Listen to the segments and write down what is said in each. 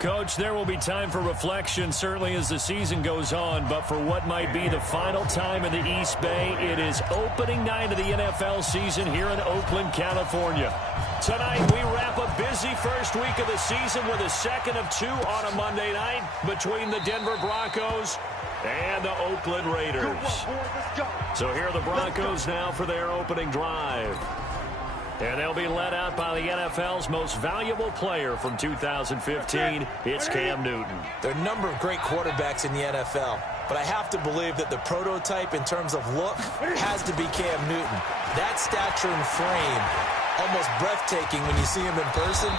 Coach, there will be time for reflection, certainly as the season goes on, but for what might be the final time in the East Bay, it is opening night of the NFL season here in Oakland, California. Tonight, we wrap a busy first week of the season with a second of two on a Monday night between the Denver Broncos and the Oakland Raiders. So here are the Broncos now for their opening drive. And they'll be led out by the NFL's most valuable player from 2015. It's Cam Newton. There are a number of great quarterbacks in the NFL, but I have to believe that the prototype in terms of look has to be Cam Newton. That stature and frame, almost breathtaking when you see him in person.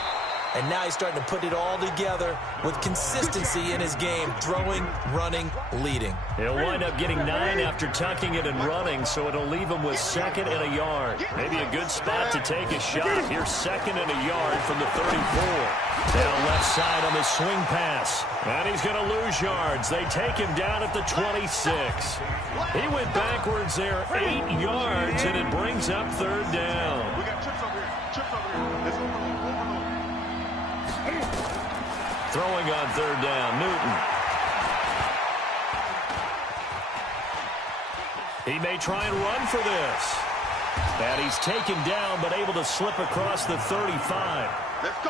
And now he's starting to put it all together with consistency in his game, throwing, running, leading. He'll wind up getting 9 after tucking it and running, so it'll leave him with 2nd and a yard. Maybe a good spot to take a shot. Here's 2nd and a yard from the 34. Down left side on the swing pass. And he's going to lose yards. They take him down at the 26. He went backwards there 8 yards, and it brings up 3rd down. We got chips over here. Chips over here. Let's overload. Throwing on 3rd down, Newton. He may try and run for this. And he's taken down, but able to slip across the 35.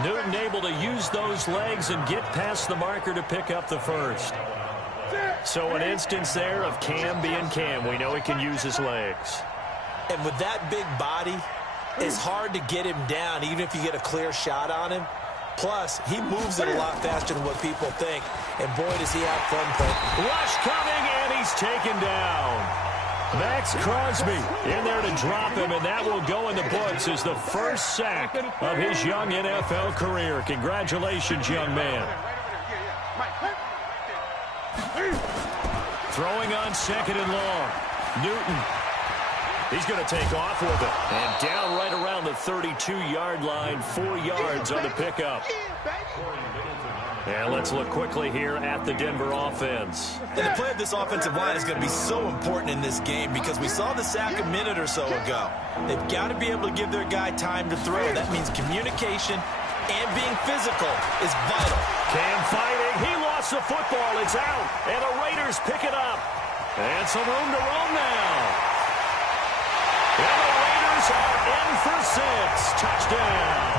Newton able to use those legs and get past the marker to pick up the first. So an instance there of Cam being Cam. We know he can use his legs. And with that big body, it's hard to get him down, even if you get a clear shot on him. Plus, he moves it a lot faster than what people think. And boy, does he have fun playing. Rush coming, and he's taken down. Max Crosby in there to drop him, and that will go in the books as the first sack of his young NFL career. Congratulations, young man. Throwing on 2nd and long. Newton. He's going to take off with it. And down right around the 32-yard line, 4 yards on the pickup. And let's look quickly here at the Denver offense. And the play of this offensive line is going to be so important in this game because we saw the sack a minute or so ago. They've got to be able to give their guy time to throw. That means communication and being physical is vital. Cam fighting. He lost the football. It's out. And the Raiders pick it up. And some room to roam now. And the Raiders are in for 6. Touchdown.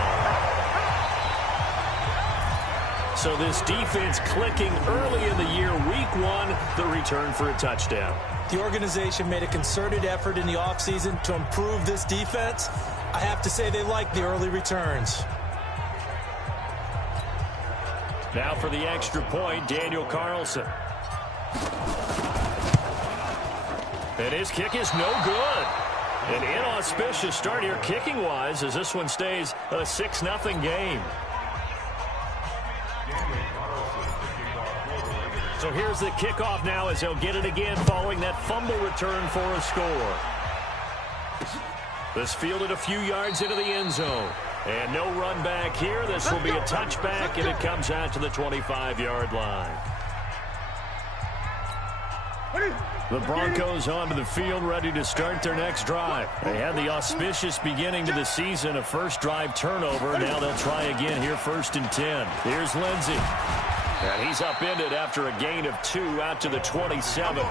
So this defense clicking early in the year. Week 1, the return for a touchdown. The organization made a concerted effort in the offseason to improve this defense. I have to say they like the early returns. Now for the extra point, Daniel Carlson. And his kick is no good. An inauspicious start here kicking-wise as this one stays a 6-0 game. So here's the kickoff now as they'll get it again following that fumble return for a score. This fielded a few yards into the end zone. And no run back here. This will be a touchback, and it comes out to the 25-yard line. The Broncos onto the field, ready to start their next drive. They had the auspicious beginning to the season, a first drive turnover. Now they'll try again here, 1st and 10. Here's Lindsey. And he's upended after a gain of 2 out to the 27.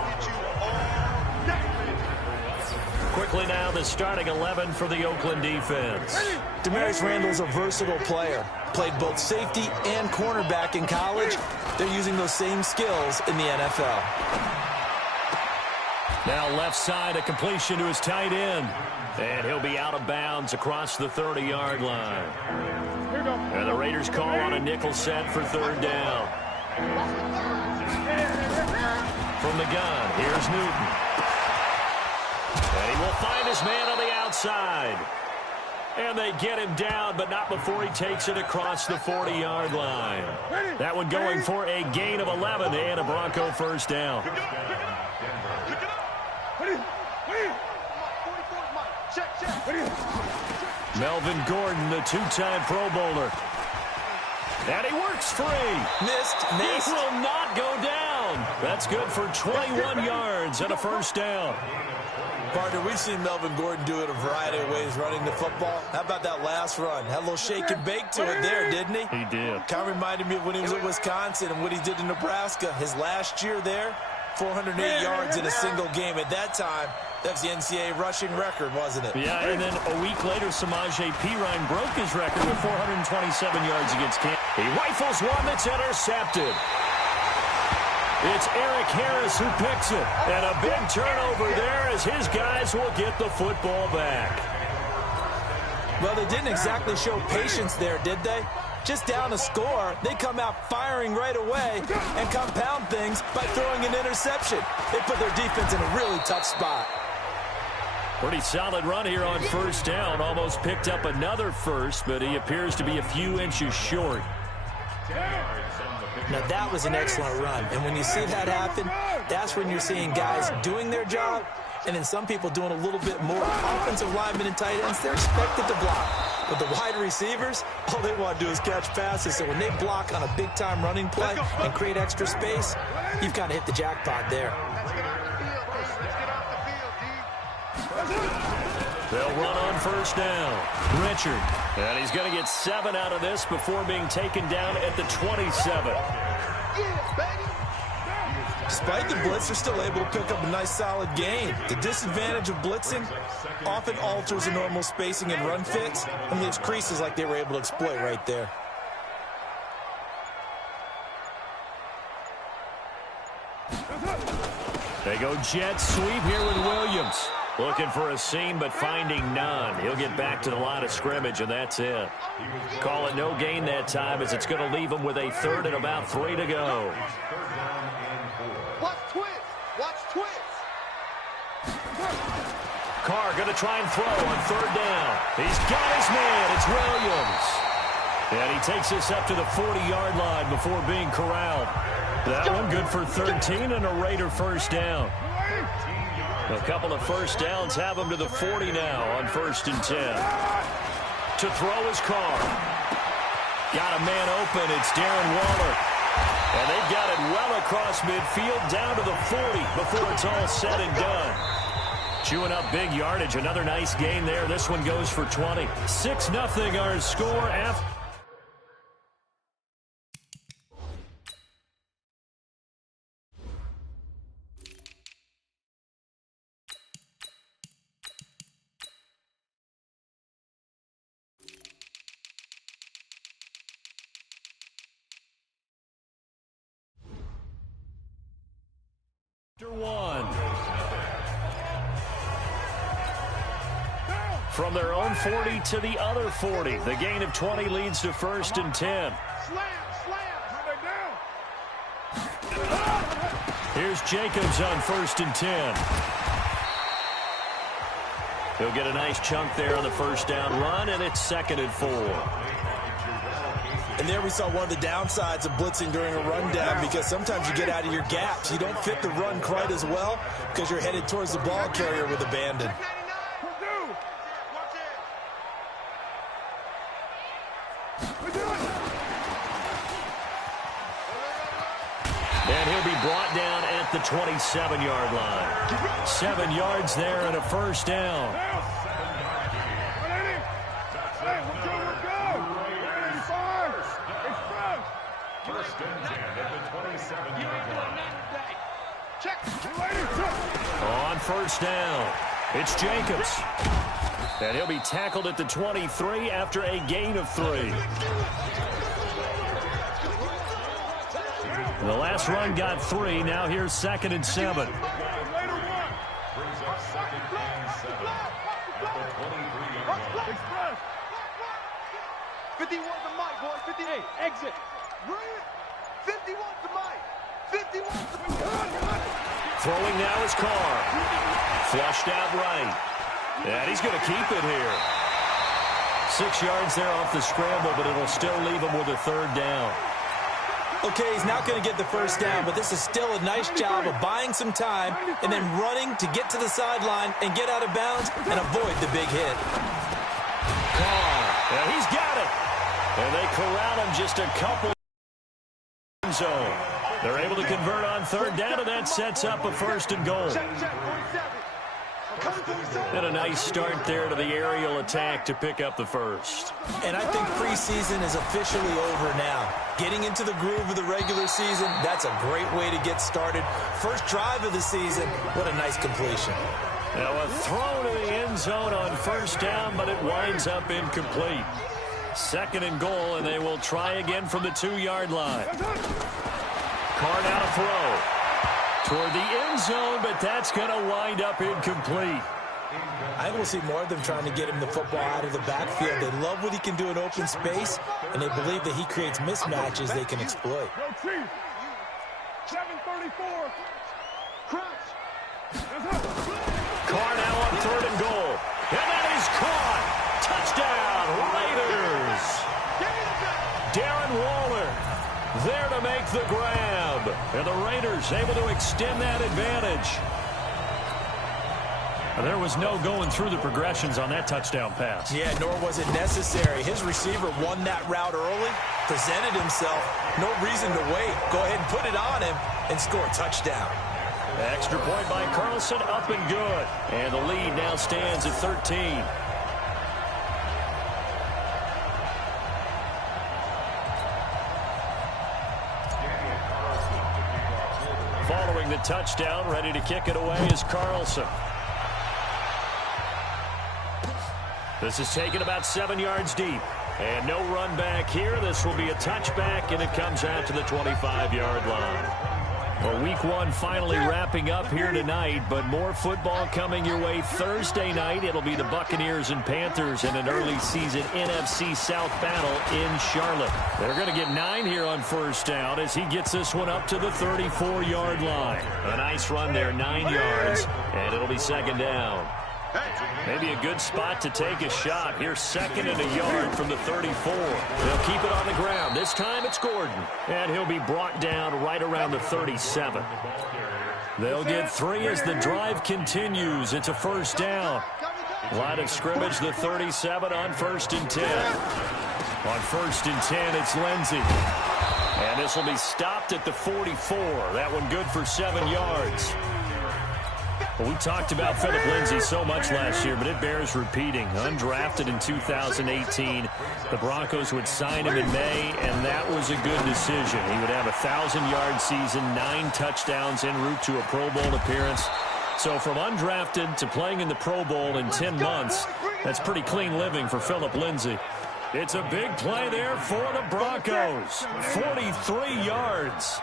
Quickly now, the starting 11 for the Oakland defense. Demarius Randall's a versatile player. Played both safety and cornerback in college. They're using those same skills in the NFL. Now left side, a completion to his tight end. And he'll be out of bounds across the 30-yard line. And the Raiders call on a nickel set for 3rd down. From the gun, here's Newton. And he will find his man on the outside. And they get him down, but not before he takes it across the 40-yard line. That one going for a gain of 11 and a Bronco first down. Melvin Gordon, the 2-time Pro Bowler. And he works free. Missed. He will not go down. That's good for 21 yards and a first down. Partner, we've seen Melvin Gordon do it a variety of ways running the football. How about that last run? Had a little shake and bake to it there, didn't he? He did. Kind of reminded me of when he was at Wisconsin and what he did in Nebraska. His last year there, 408 yards in a single game. At that time, that was the NCAA rushing record, wasn't it? Yeah, and then a week later, Samaje Perine broke his record with 427 yards against Kansas. He rifles one that's intercepted. It's Eric Harris who picks it. And a big turnover there as his guys will get the football back. Well, they didn't exactly show patience there, did they? Just down a score, they come out firing right away and compound things by throwing an interception. They put their defense in a really tough spot. Pretty solid run here on first down. Almost picked up another first, but he appears to be a few inches short. Now, that was an excellent run. And when you see that happen, that's when you're seeing guys doing their job and then some people doing a little bit more. Offensive linemen and tight ends, they're expected to block. But the wide receivers, all they want to do is catch passes. So when they block on a big-time running play and create extra space, you've kind of hit the jackpot there. They'll run on first down. Richard. And he's going to get 7 out of this before being taken down at the 27. Despite the blitz, they're still able to pick up a nice solid gain. The disadvantage of blitzing often alters the normal spacing and run fits and leaves creases like they were able to exploit right there. They go jet sweep here with Williams. Looking for a seam, but finding none. He'll get back to the line of scrimmage, and that's it. Call it no gain that time, as it's going to leave him with a 3rd and about 3 to go. Watch twist. Watch twist. Carr going to try and throw on 3rd down. He's got his man. It's Williams. And he takes this up to the 40-yard line before being corralled. That one good for 13 and a Raider first down. A couple of first downs have him to the 40 now on 1st and 10. To throw is Carr. Got a man open. It's Darren Waller. And they've got it well across midfield down to the 40 before it's all said and done. Chewing up big yardage. Another nice gain there. This one goes for 20. 6-0 our score after. One. From their own 40 to the other 40. The gain of 20 leads to 1st and 10. Here's Jacobs on 1st and 10. He'll get a nice chunk there on the first down run, and it's 2nd and 4. And there we saw one of the downsides of blitzing during a rundown, because sometimes you get out of your gaps. You don't fit the run quite as well because you're headed towards the ball carrier with abandon. And he'll be brought down at the 27-yard line. 7 yards there and a first down. On first down, it's Jacobs. And he'll be tackled at the 23 after a gain of 3. The last run got 3. Now here's 2nd and 7. Exit. 51 to Mike. 51 to Throwing now is Carr. Flushed out right. And he's going to keep it here. 6 yards there off the scramble, but it'll still leave him with a 3rd down. Okay, he's not going to get the first down, but this is still a nice job of buying some time and then running to get to the sideline and get out of bounds and avoid the big hit. Carr. And he's got it. And they corral him just a couple zone. They're able to convert on third down, and that sets up a 1st and goal. And a nice start there to the aerial attack to pick up the first. And I think preseason is officially over now. Getting into the groove of the regular season, that's a great way to get started. First drive of the season, what a nice completion. Now a throw to the end zone on 1st down, but it winds up incomplete. 2nd and goal, and they will try again from the 2-yard line. Carr now to throw toward the end zone, but that's going to wind up incomplete. I will see more of them trying to get him the football out of the backfield. They love what he can do in open space, and they believe that he creates mismatches they can exploit. 734. Crouch. Carr now on 3rd and goal. And that is caught. Touchdown, Raiders. Darren Waller there to make the grab. And the Raiders able to extend that advantage. And there was no going through the progressions on that touchdown pass. Yeah, nor was it necessary. His receiver won that route early, presented himself. No reason to wait. Go ahead and put it on him and score a touchdown. Extra point by Carlson, up and good. And the lead now stands at 13. Following the touchdown, ready to kick it away is Carlson. This is taken about 7 yards deep. And no run back here. This will be a touchback, and it comes out to the 25-yard line. Well, week 1 finally wrapping up here tonight, but more football coming your way Thursday night. It'll be the Buccaneers and Panthers in an early season NFC South battle in Charlotte. They're going to get 9 here on 1st down as he gets this one up to the 34-yard line. A nice run there, 9 yards, and it'll be 2nd down. Maybe a good spot to take a shot. Here's 2nd and a yard from the 34. They'll keep it on the ground. This time it's Gordon. And he'll be brought down right around the 37. They'll get 3 as the drive continues. It's a 1st down. Line of scrimmage, the 37 on 1st and 10. On 1st and 10, it's Lindsey. And this will be stopped at the 44. That one good for 7 yards. Well, we talked about Philip Lindsay so much last year, but it bears repeating. Undrafted in 2018. The Broncos would sign him in May, and that was a good decision. He would have a 1,000-yard season, 9 touchdowns en route to a Pro Bowl appearance. So from undrafted to playing in the Pro Bowl in 10 months, that's pretty clean living for Philip Lindsay. It's a big play there for the Broncos. 43 yards.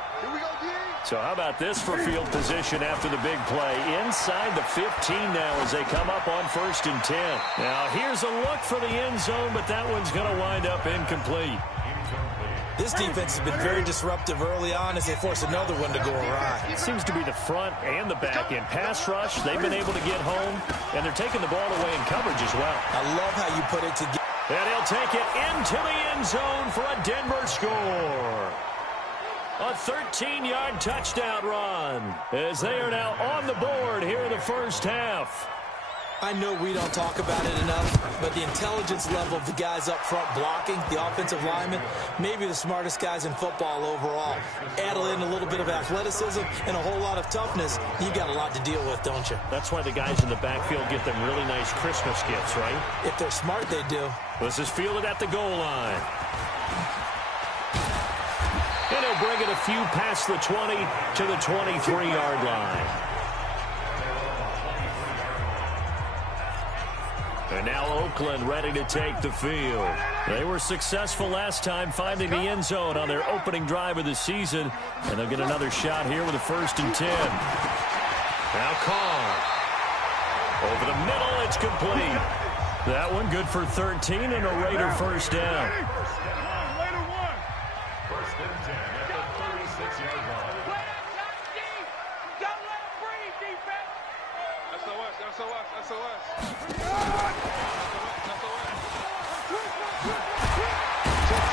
So how about this for field position after the big play? Inside the 15 now as they come up on 1st and 10. Now here's a look for the end zone, but that one's going to wind up incomplete. This defense has been very disruptive early on as they force another one to go awry. It seems to be the front and the back end. Pass rush, they've been able to get home, and they're taking the ball away in coverage as well. I love how you put it together. And he'll take it into the end zone for a Denver score. A 13-yard touchdown run as they are now on the board here in the 1st half. I know we don't talk about it enough, but the intelligence level of the guys up front blocking, the offensive linemen, maybe the smartest guys in football overall. Add in a little bit of athleticism and a whole lot of toughness, you got a lot to deal with, don't you? That's why the guys in the backfield get them really nice Christmas gifts, right? If they're smart, they do. This is fielded at the goal line. And he'll bring it a few past the 20 to the 23-yard line. And now Oakland ready to take the field. They were successful last time finding the end zone on their opening drive of the season. And they'll get another shot here with a 1st and 10. Now Carr. Over the middle, it's complete. That one good for 13 and a Raider 1st down.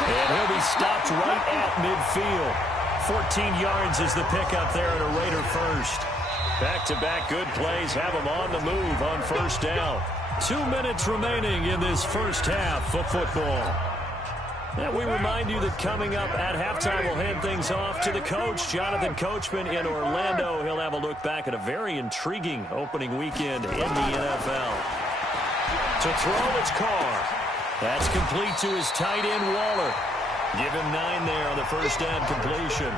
And he'll be stopped right at midfield. 14 yards is the pickup there at a Raider 1st. Back-to-back good plays have him on the move on 1st down. 2 minutes remaining in this 1st half of football. And we remind you that coming up at halftime, we'll hand things off to the coach, Jonathan Coachman in Orlando. He'll have a look back at a very intriguing opening weekend in the NFL. To throw, it's Carr. That's complete to his tight end, Waller. Give him 9 there on the first down completion.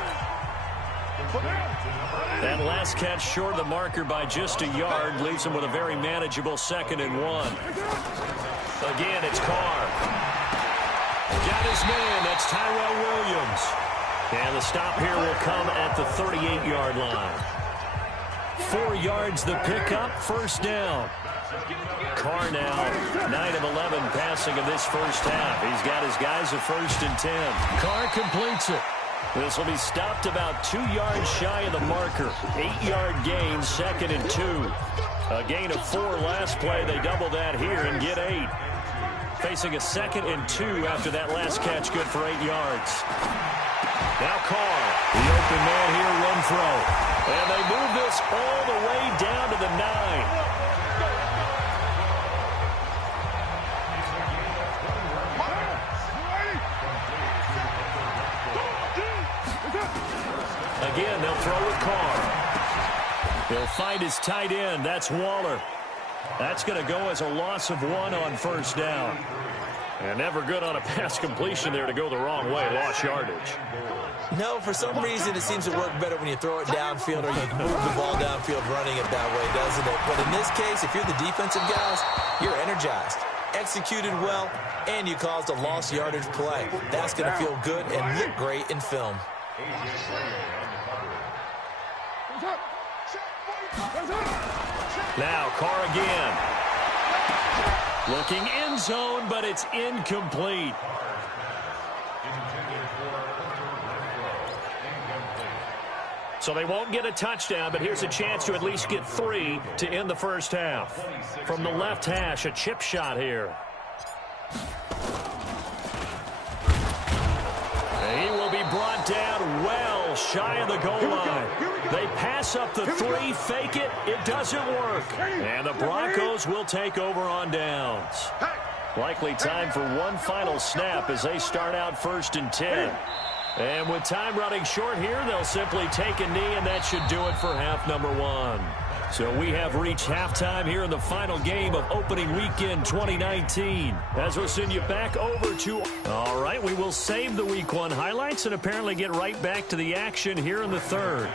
That last catch short of the marker by just a yard leaves him with a very manageable 2nd and 1. Again, it's Carr. Got his man. That's Tyrell Williams. And the stop here will come at the 38-yard line. 4 yards the pickup, first down. Carr now 9 of 11 passing in this first half. He's got his guys at 1st and 10. Carr completes it. This will be stopped about 2 yards shy of the marker. 8-yard gain, 2nd and 2. A gain of 4 last play. They double that here and get 8. Facing a 2nd and 2 after that last catch, good for 8 yards. Now Carr, the open man here, run throw. And they move this all the way down to the 9. Again, they'll throw with Carr. He'll find his tight end. That's Waller. That's going to go as a loss of 1 on first down. And never good on a pass completion there to go the wrong way. Lost yardage. No, for some reason it seems to work better when you throw it downfield or you move the ball downfield running it that way, doesn't it? But in this case, if you're the defensive guys, you're energized, executed well, and you caused a lost yardage play. That's going to feel good and look great in film. Now Carr again. Looking end zone, but it's incomplete. So they won't get a touchdown, but here's a chance to at least get 3 to end the first half. From the left hash, a chip shot here. He will be brought down well shy of the goal line. They pass up the 3, fake it. It doesn't work. And the Broncos will take over on downs. Likely time for one final snap as they start out 1st and 10. And with time running short here, they'll simply take a knee, and that should do it for half number 1. So we have reached halftime here in the final game of opening weekend 2019. As we'll send you back over to... All right, we will save the Week 1 highlights and apparently get right back to the action here in the 3rd.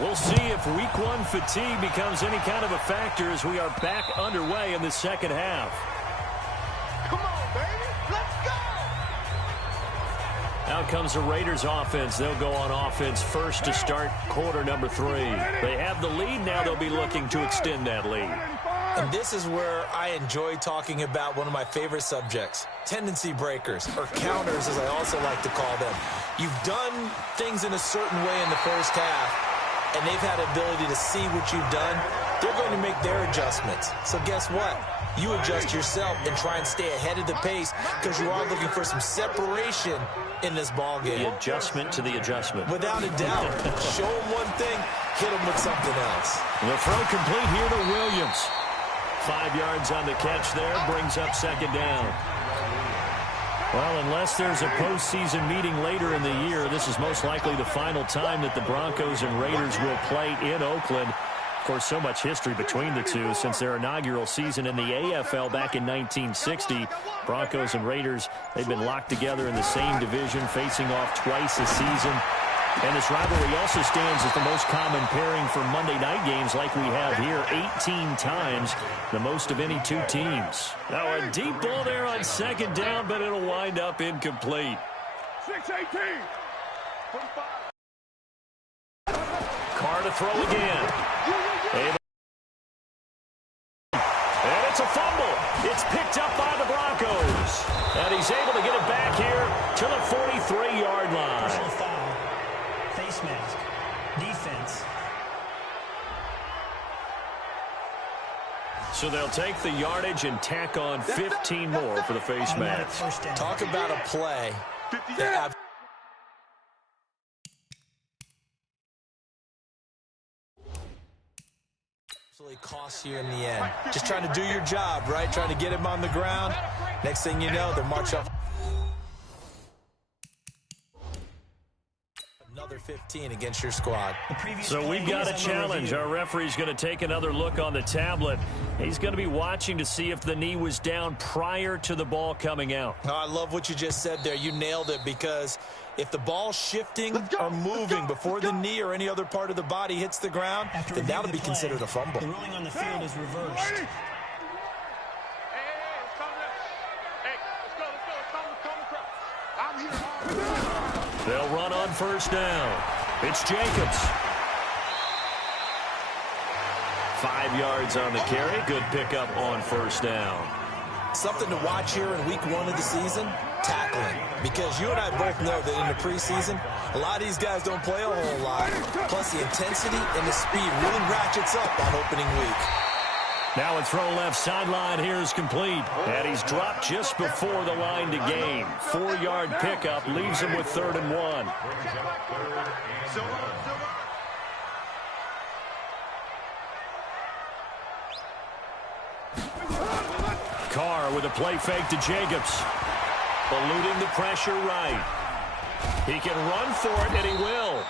We'll see if Week 1 fatigue becomes any kind of a factor as we are back underway in the 2nd half. Come on, baby. Let's go. Out comes the Raiders offense. They'll go on offense first to start quarter number 3. They have the lead. Now they'll be looking to extend that lead. And this is where I enjoy talking about one of my favorite subjects, tendency breakers, or counters as I also like to call them. You've done things in a certain way in the first half, and they've had the ability to see what you've done. They're going to make their adjustments. So guess what? You adjust yourself and try and stay ahead of the pace because you are looking for some separation in this ball game. The adjustment to the adjustment. Without a doubt. Show them one thing, hit them with something else. The throw complete here to Williams. 5 yards on the catch there, brings up 2nd down. Well, unless there's a postseason meeting later in the year, this is most likely the final time that the Broncos and Raiders will play in Oakland. Of course, so much history between the two since their inaugural season in the AFL back in 1960. Broncos and Raiders, they've been locked together in the same division, facing off twice a season. And this rivalry also stands as the most common pairing for Monday night games like we have here, 18 times, the most of any two teams. Now a deep ball there on 2nd down, but it'll wind up incomplete. 6-18. Carr to throw again. And it's a fumble. It's picked up by the Broncos. And he's able to get it back here to the 43-yard line. Personal foul. Face mask. Defense. So they'll take the yardage and tack on 15 more for the face mask. Talk about a play that absolutely costs you in the end. Just trying to do your job, right? Trying to get him on the ground. Next thing you know, they're marching up. Another 15 against your squad. So we've got a challenge. Our referee's going to take another look on the tablet. He's going to be watching to see if the knee was down prior to the ball coming out. Oh, I love what you just said there. You nailed it, because if the ball's shifting or moving before the knee or any other part of the body hits the ground, then that'll be considered a fumble. The ruling on the field is reversed. They'll run on first down. It's Jacobs. 5 yards on the carry. Good pickup on first down. Something to watch here in week 1 of the season, tackling. Because you and I both know that in the preseason, a lot of these guys don't play a whole lot. Plus, the intensity and the speed really ratchets up on opening week. Now a throw left sideline here is complete. And he's dropped just before the line to gain. 4-yard pickup leaves him with 3rd and 1. Carr with a play fake to Jacobs. Eluding the pressure right. He can run for it, and he will.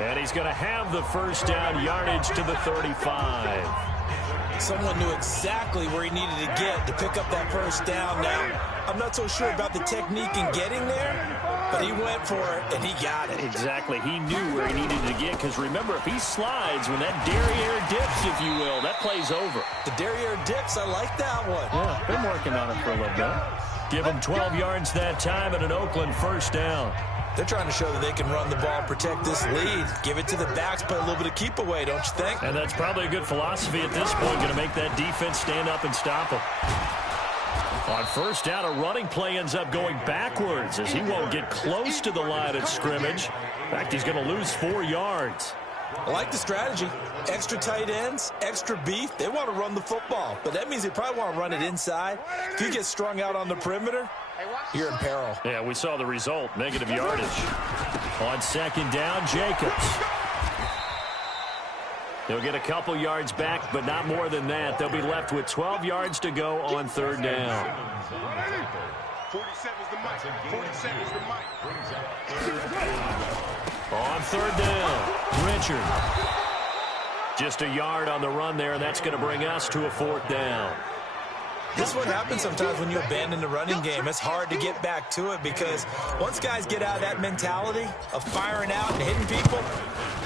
And he's going to have the first down, yardage to the 35. Someone knew exactly where he needed to get to pick up that first down. Now, I'm not so sure about the technique in getting there, but he went for it, and he got it. Exactly. He knew where he needed to get, because remember, if he slides, when that derriere dips, if you will, that play's over. The derriere dips, I like that one. Yeah, been working on it for a little bit. Give him 12 yards that time and an Oakland first down. They're trying to show that they can run the ball and protect this lead. Give it to the backs, play a little bit of keep away, don't you think? And that's probably a good philosophy at this point, going to make that defense stand up and stop him. On first down, a running play ends up going backwards as he won't get close to the line of scrimmage. In fact, he's going to lose 4 yards. I like the strategy. Extra tight ends, extra beef. They want to run the football, but that means they probably want to run it inside. If you get strung out on the perimeter, you're in peril. Yeah, we saw the result, negative yardage. On second down, Jacobs. They'll get a couple yards back, but not more than that. They'll be left with 12 yards to go on third down. 47's the mic. 47's the mic. On third down, Richard. Just a yard on the run there, and that's going to bring us to a 4th down. This is what happens sometimes when you abandon the running game. It's hard to get back to it, because once guys get out of that mentality of firing out and hitting people,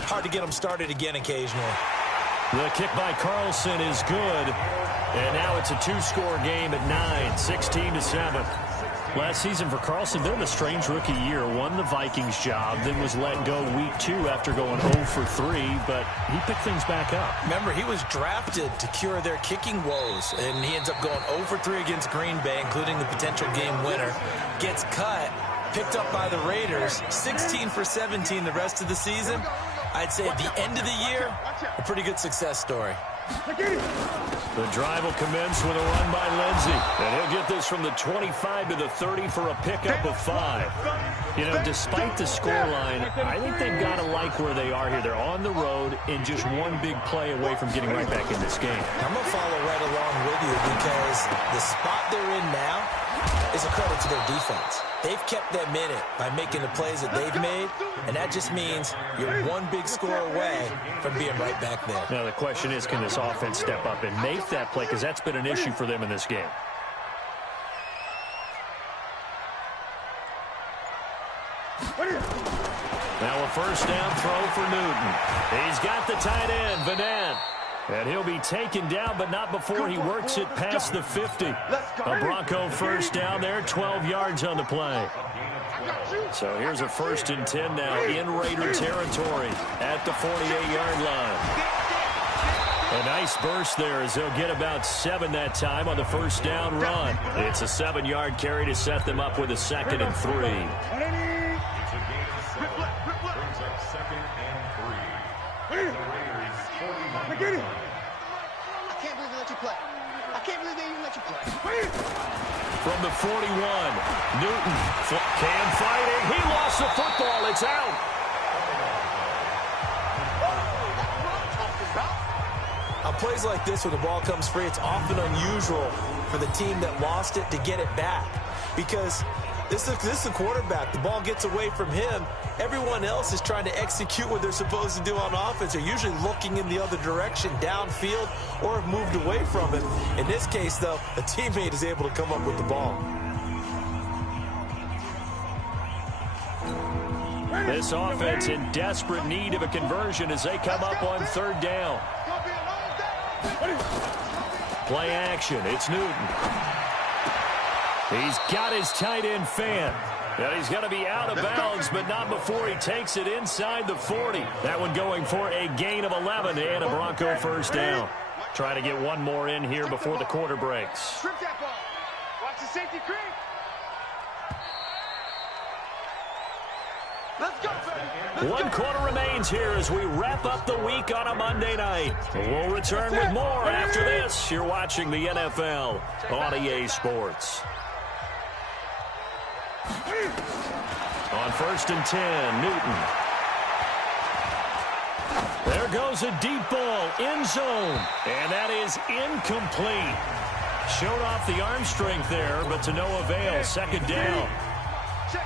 hard to get them started again occasionally. The kick by Carlson is good, and now it's a 2-score game at 9, 16-7. Last season for Carlson, been a strange rookie year. Won the Vikings job, then was let go week 2 after going 0 for 3, but he picked things back up. Remember, he was drafted to cure their kicking woes, and he ends up going 0 for 3 against Green Bay, including the potential game winner. Gets cut, picked up by the Raiders, 16 for 17 the rest of the season. I'd say at the end of the year, a pretty good success story. The drive will commence with a run by Lindsey. And he'll get this from the 25 to the 30 for a pickup of 5. You know, despite the scoreline, I think they've got to like where they are here. They're on the road and just one big play away from getting right back in this game. I'm going to follow right along with you, because the spot they're in now is a credit to their defense. They've kept them in it by making the plays that they've made, and that just means you're one big score away from being right back there. Now, the question is, can this offense step up and make that play, because that's been an issue for them in this game. Now a first down throw for Newton. He's got the tight end, Vanant. And he'll be taken down, but not before he works it past the 50. A Bronco first down there, 12 yards on the play. So here's a 1st and 10 now in Raider territory at the 48-yard line. A nice burst there as they'll get about 7 that time on the first down run. It's a 7-yard carry to set them up with a 2nd and 3. I can't believe they let you play. I can't believe they even let you play. From the 41, Newton can fighting. He lost the football. It's out. I'll plays like this when the ball comes free, it's often unusual for the team that lost it to get it back because this is a quarterback. The ball gets away from him. Everyone else is trying to execute what they're supposed to do on offense. They're usually looking in the other direction, downfield, or have moved away from it. In this case, though, a teammate is able to come up with the ball. This offense in desperate need of a conversion as they come up on third down. Play action. It's Newton. He's got his tight end fan. And he's going to be out of bounds, but not before he takes it inside the 40. That one going for a gain of 11 and a Bronco first down. Trying to get one more in here before the quarter breaks. Watch the safety creep. Let's go, baby. One quarter remains here as we wrap up the week on a Monday night. We'll return with more after this. You're watching the NFL on EA Sports. On 1st and 10, Newton. There goes a deep ball, end zone, and that is incomplete. Showed off the arm strength there, but to no avail. Second down.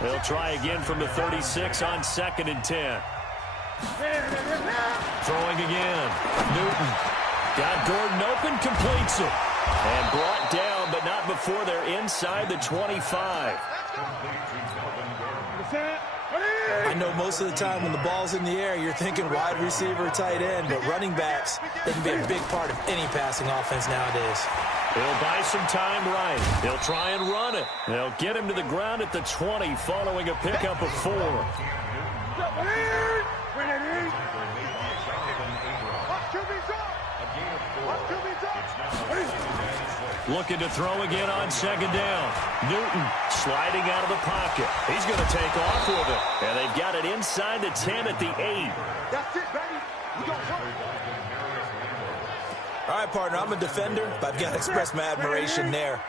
They'll try again from the 36 on 2nd and 10. Throwing again. Newton got Gordon open, completes it. And brought down, but not before they're inside the 25. I know most of the time when the ball's in the air, you're thinking wide receiver, tight end, but running backs, they can be a big part of any passing offense nowadays. He'll buy some time right. They'll try and run it. They'll get him to the ground at the 20 following a pickup of 4. Looking to throw again on 2nd down. Newton sliding out of the pocket. He's going to take off with it. And they've got it inside the 10 at the 8. That's it, baby. We gonna work. All right, partner, I'm a defender, but I've got to express my admiration there.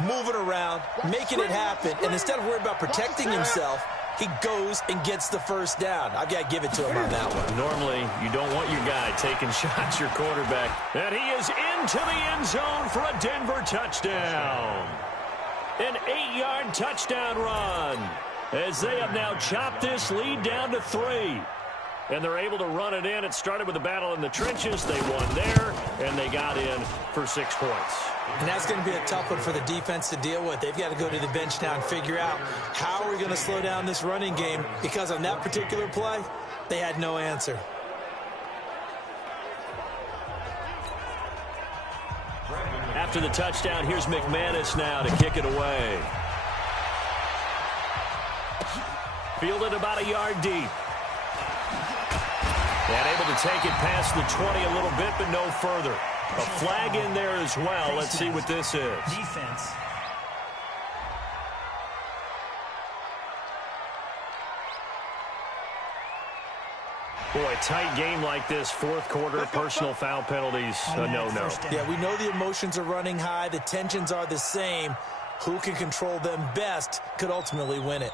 Moving around, making it happen, and instead of worrying about protecting himself, he goes and gets the first down. I've got to give it to him on that one. Normally, you don't want your guy taking shots, your quarterback. And he is into the end zone for a Denver touchdown. An 8-yard touchdown run as they have now chopped this lead down to 3. And they're able to run it in. It started with a battle in the trenches. They won there, and they got in for 6 points. And that's going to be a tough one for the defense to deal with. They've got to go to the bench now and figure out how are we going to slow down this running game, because on that particular play, they had no answer. After the touchdown, here's McManus now to kick it away. Fielded about a yard deep. And able to take it past the 20 a little bit, but no further. A flag in there as well. Let's see what this is. Defense. Boy, tight game like this, 4th quarter, personal foul penalties, a no-no. Yeah, we know the emotions are running high. The tensions are the same. Who can control them best could ultimately win it.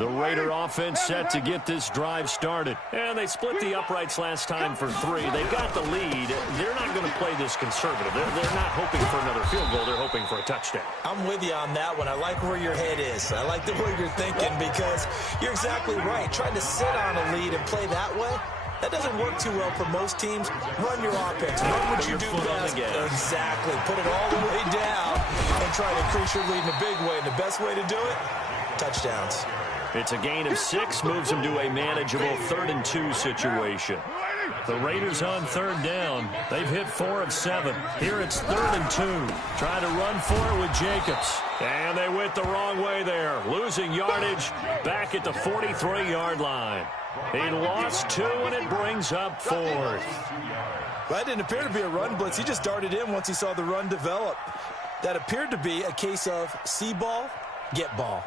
The Raider offense set to get this drive started. And they split the uprights last time for 3. They've got the lead. They're not going to play this conservative. They're not hoping for another field goal. They're hoping for a touchdown. I'm with you on that one. I like where your head is. I like the way you're thinking because you're exactly right. Trying to sit on a lead and play that way, that doesn't work too well for most teams. Run your offense. Run what you do best. Exactly. Put it all the way down and try to increase your lead in a big way. And the best way to do it, touchdowns. It's a gain of 6, moves them to a manageable 3rd and 2 situation. The Raiders on 3rd down. They've hit 4 of 7. Here it's 3rd and 2. Trying to run for it with Jacobs. And they went the wrong way there. Losing yardage back at the 43-yard line. He lost 2, and it brings up 4th. Well, that didn't appear to be a run blitz. He just darted in once he saw the run develop. That appeared to be a case of see ball, get ball.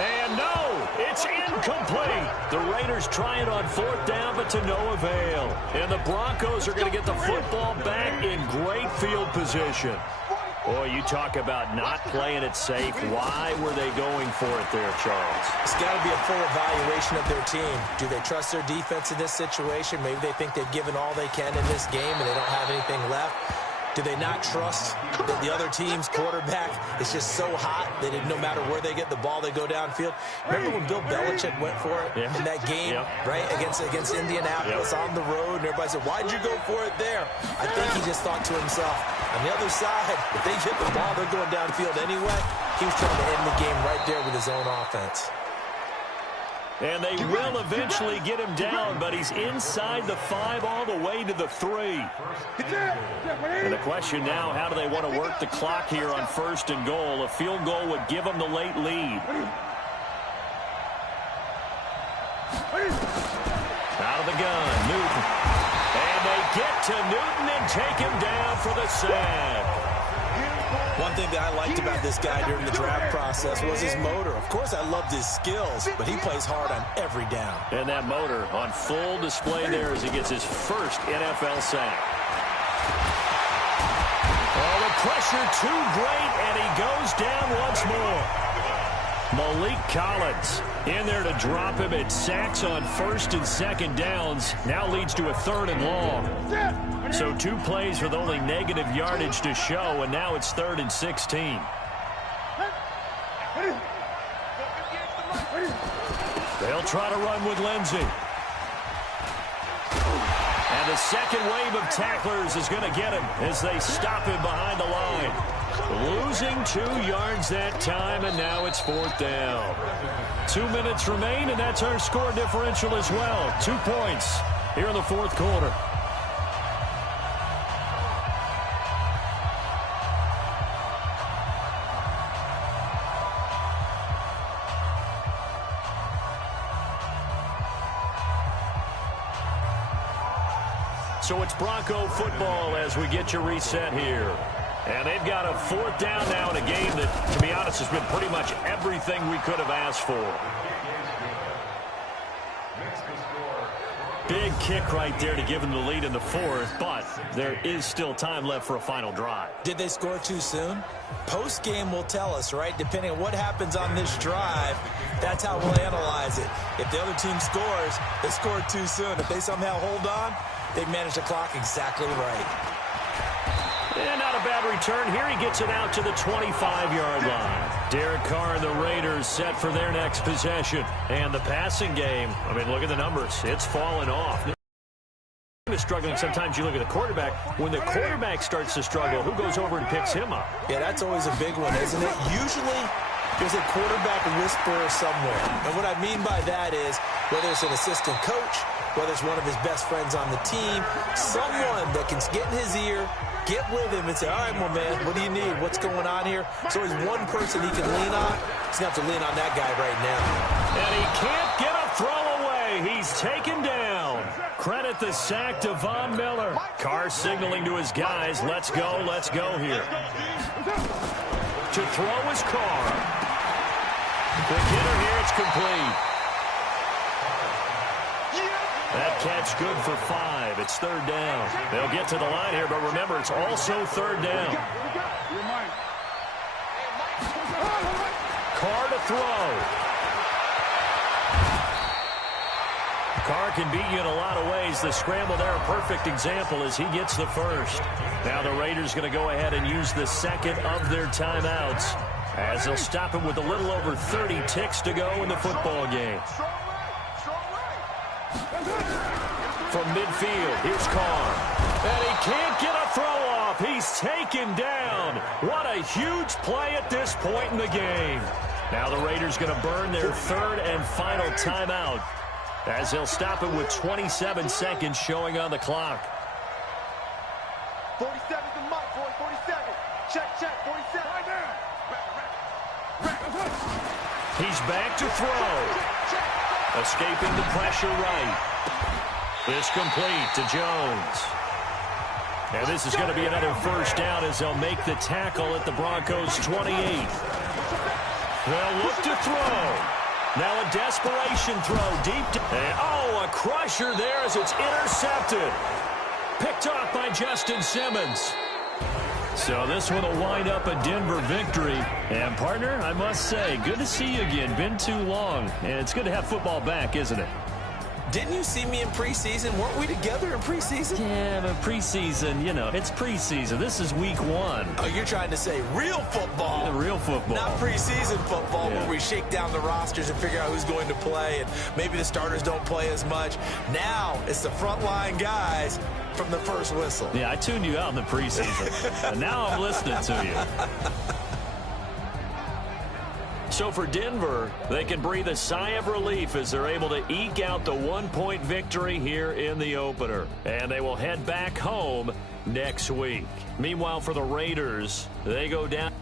And no, it's incomplete. The Raiders try it on 4th down, but to no avail. And the Broncos are going to get the football back in great field position. Boy, you talk about not playing it safe. Why were they going for it there, Charles? It's got to be a full evaluation of their team. Do they trust their defense in this situation? Maybe they think they've given all they can in this game and they don't have anything left. Do they not trust that the other team's quarterback is just so hot that no matter where they get the ball, they go downfield? Remember when Bill Belichick went for it in that game, right, against Indianapolis on the road, and everybody said, why'd you go for it there? I think he just thought to himself, on the other side, if they get the ball, they're going downfield anyway. He was trying to end the game right there with his own offense. And they will eventually get him down, but he's inside the 5 all the way to the 3. And the question now, how do they want to work the clock here on 1st and goal? A field goal would give them the late lead. Out of the gun, Newton. And they get to Newton and take him down for the sack. One thing that I liked about this guy during the draft process was his motor. Of course, I loved his skills, but he plays hard on every down. And that motor on full display there as he gets his first NFL sack. Oh, the pressure too great, and he goes down once more. Malik Collins in there to drop him at sacks on 1st and 2nd downs. Now leads to a 3rd and long. So 2 plays with only negative yardage to show, and now it's 3rd and 16. They'll try to run with Lindsey. And the second wave of tacklers is going to get him as they stop him behind the line. Losing 2 yards that time, and now it's 4th down. 2 minutes remain, and that's our score differential as well. 2 points here in the 4th quarter. So it's Bronco football as we get you reset here. And they've got a 4th down now in a game that, to be honest, has been pretty much everything we could have asked for. Big kick right there to give them the lead in the 4th, but there is still time left for a final drive. Did they score too soon? Post-game will tell us, right? Depending on what happens on this drive, that's how we'll analyze it. If the other team scores, they scored too soon. If they somehow hold on, they've managed the clock exactly right. And not a bad return here. He gets it out to the 25-yard line. Derek Carr and the Raiders set for their next possession. And the passing game, I mean, look at the numbers. It's fallen off. Is struggling. Sometimes you look at the quarterback. When the quarterback starts to struggle, who goes over and picks him up? Yeah, that's always a big one, isn't it? Usually, there's a quarterback whisperer somewhere. And what I mean by that is, whether it's an assistant coach, whether it's one of his best friends on the team, someone that can get in his ear, get with him and say, all right, well, man, what do you need? What's going on here? So he's one person he can lean on. He's going to have to lean on that guy right now. And he can't get a throw away. He's taken down. Credit the sack to Von Miller. Carr signaling to his guys, let's go here. To throw is Carr. The hitter here, it's complete. That catch good for 5. It's 3rd down. They'll get to the line here, but remember, it's also 3rd down. Carr to throw. Carr can beat you in a lot of ways. The scramble there, a perfect example as he gets the first. Now the Raiders going to go ahead and use the second of their timeouts as they'll stop him with a little over 30 ticks to go in the football game. From midfield, here's Carr. And he can't get a throw off. He's taken down. What a huge play at this point in the game. Now the Raiders going to burn their third and final timeout as they'll stop it with 27 seconds showing on the clock. 47 the mark, boy. 47. Check. 47. Right now. He's back to throw. Escaping the pressure right. This complete to Jones. And this is going to be another first down as they'll make the tackle at the Broncos' 28. They'll look to throw. Now a desperation throw deep. And a crusher there as it's intercepted. Picked off by Justin Simmons. So this one will wind up a Denver victory. And, partner, I must say, good to see you again. Been too long. And it's good to have football back, isn't it? Didn't you see me in preseason? Weren't we together in preseason? Yeah, but preseason, it's preseason. This is week 1. Oh, you're trying to say real football. Yeah, real football. Not preseason football yeah. where we shake down the rosters and figure out who's going to play, and maybe the starters don't play as much. Now it's the frontline guys from the first whistle. Yeah, I tuned you out in the preseason. And now I'm listening to you. So for Denver, they can breathe a sigh of relief as they're able to eke out the 1-point victory here in the opener. And they will head back home next week. Meanwhile, for the Raiders, they go down.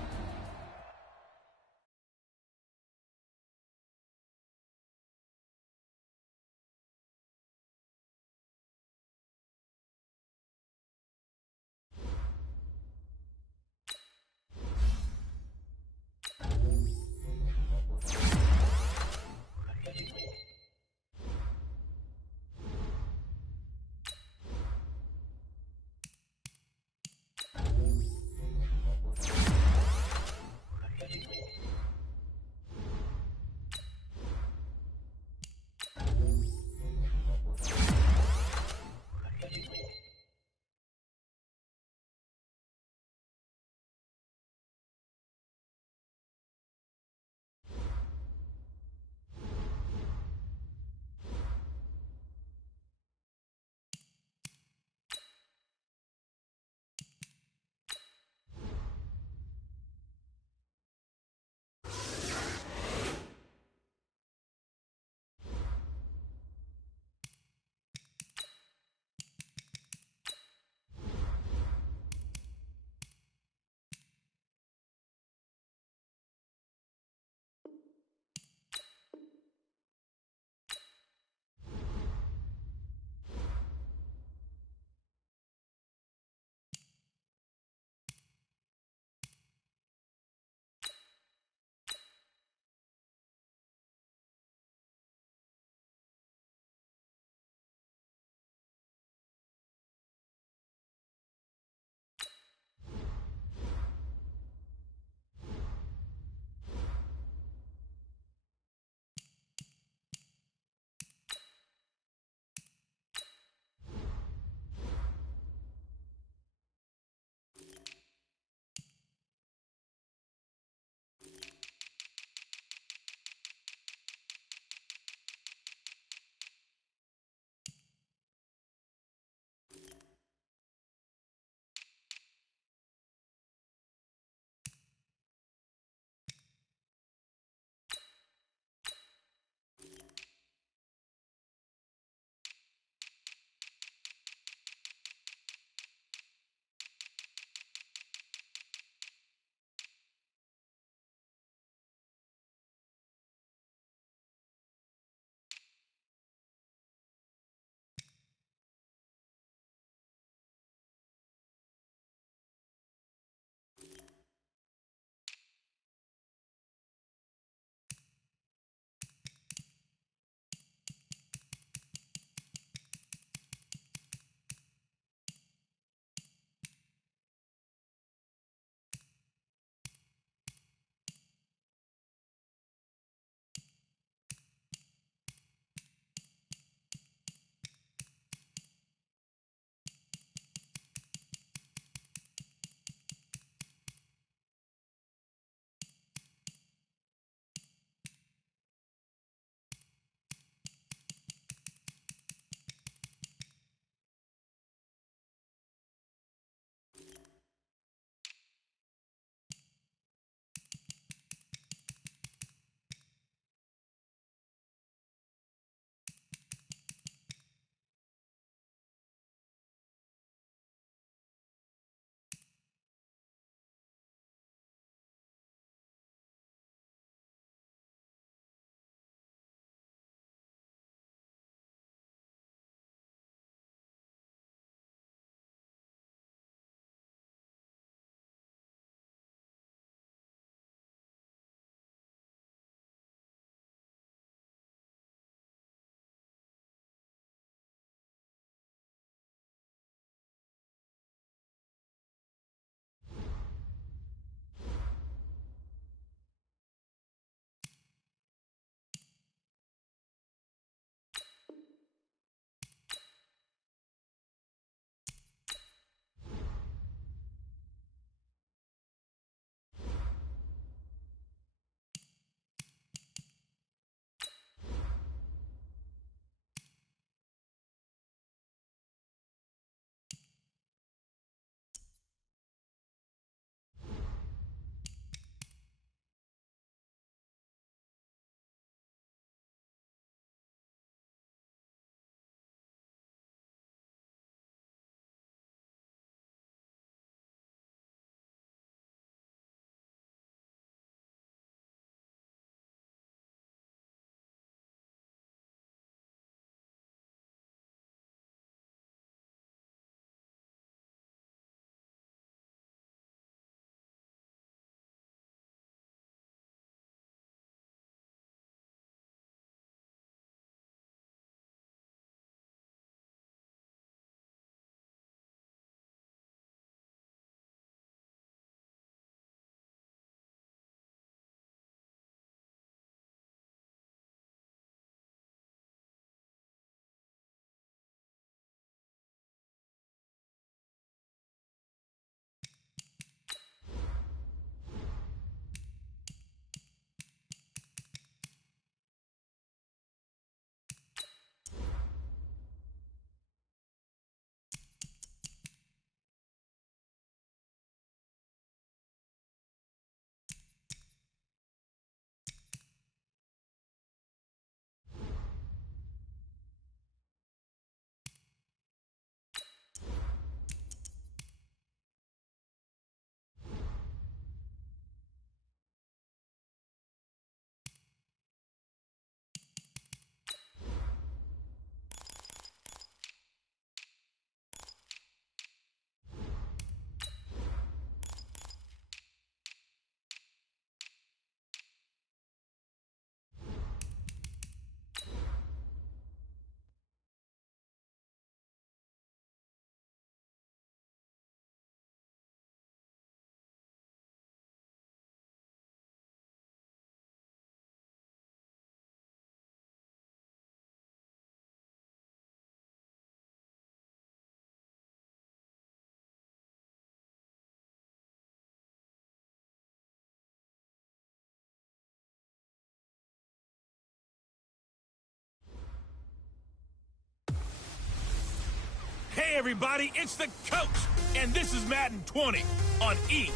Hey everybody, it's the coach, and this is Madden 20 on EA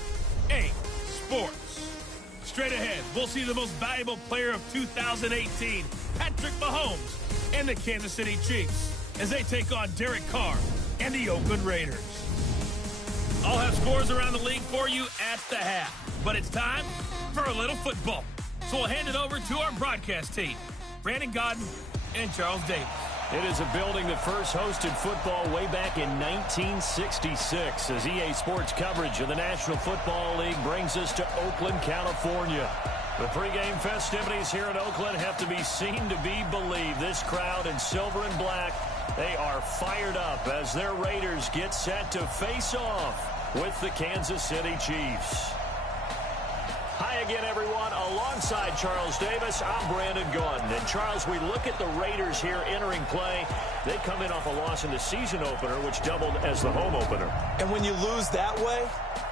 Sports. Straight ahead, we'll see the most valuable player of 2018, Patrick Mahomes, and the Kansas City Chiefs, as they take on Derek Carr and the Oakland Raiders. I'll have scores around the league for you at the half, but it's time for a little football. So we'll hand it over to our broadcast team, Brandon Godden and Charles Davis. It is a building that first hosted football way back in 1966 as EA Sports coverage of the National Football League brings us to Oakland, California. The pregame festivities here in Oakland have to be seen to be believed. This crowd in silver and black, they are fired up as their Raiders get set to face off with the Kansas City Chiefs. Hi again, everyone. Alongside Charles Davis, I'm Brandon Godden. And, Charles, we look at the Raiders here entering play. They come in off a loss in the season opener, which doubled as the home opener. And when you lose that way,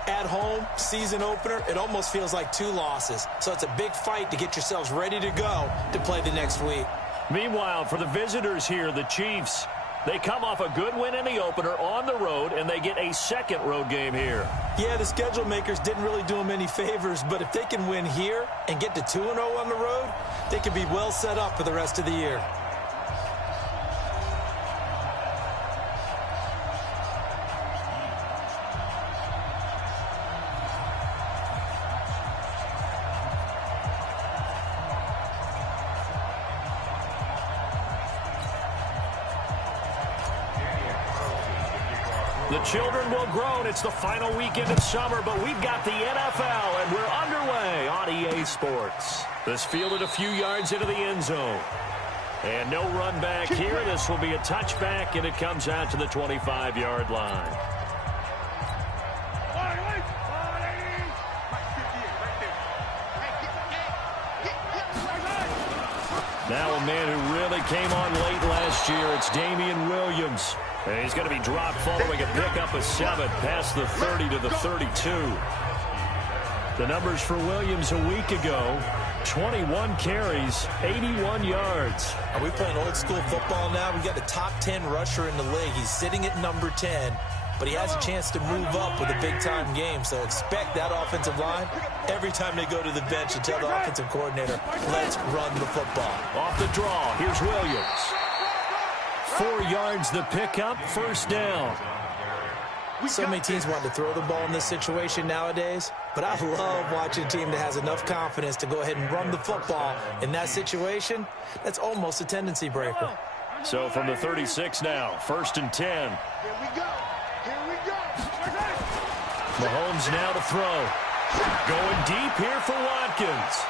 at home, season opener, it almost feels like 2 losses. So it's a big fight to get yourselves ready to go to play the next week. Meanwhile, for the visitors here, the Chiefs, they come off a good win in the opener on the road, and they get a second road game here. Yeah, the schedule makers didn't really do them any favors, but if they can win here and get to 2-0 on the road, they can be well set up for the rest of the year. The children will grow. It's the final weekend of summer, but we've got the NFL, and we're underway on EA Sports. This fielded a few yards into the end zone. And no run back here. This will be a touchback, and it comes out to the 25-yard line. Now a man who really came on late last year. It's Damian Williams. And he's going to be dropped following a pickup of 7 past the 30 to the 32. The numbers for Williams a week ago, 21 carries, 81 yards. Are we playing old school football now? We got the top 10 rusher in the league. He's sitting at number 10, but he has a chance to move up with a big-time game. So expect that offensive line every time they go to the bench and tell the offensive coordinator, let's run the football. Off the draw, here's Williams. 4 yards the pickup, first down. So many teams want to throw the ball in this situation nowadays, but I love watching a team that has enough confidence to go ahead and run the football in that situation. That's almost a tendency breaker. So from the 36 now, 1st and 10. Here we go. Here we go. Mahomes now to throw. Going deep here for Watkins.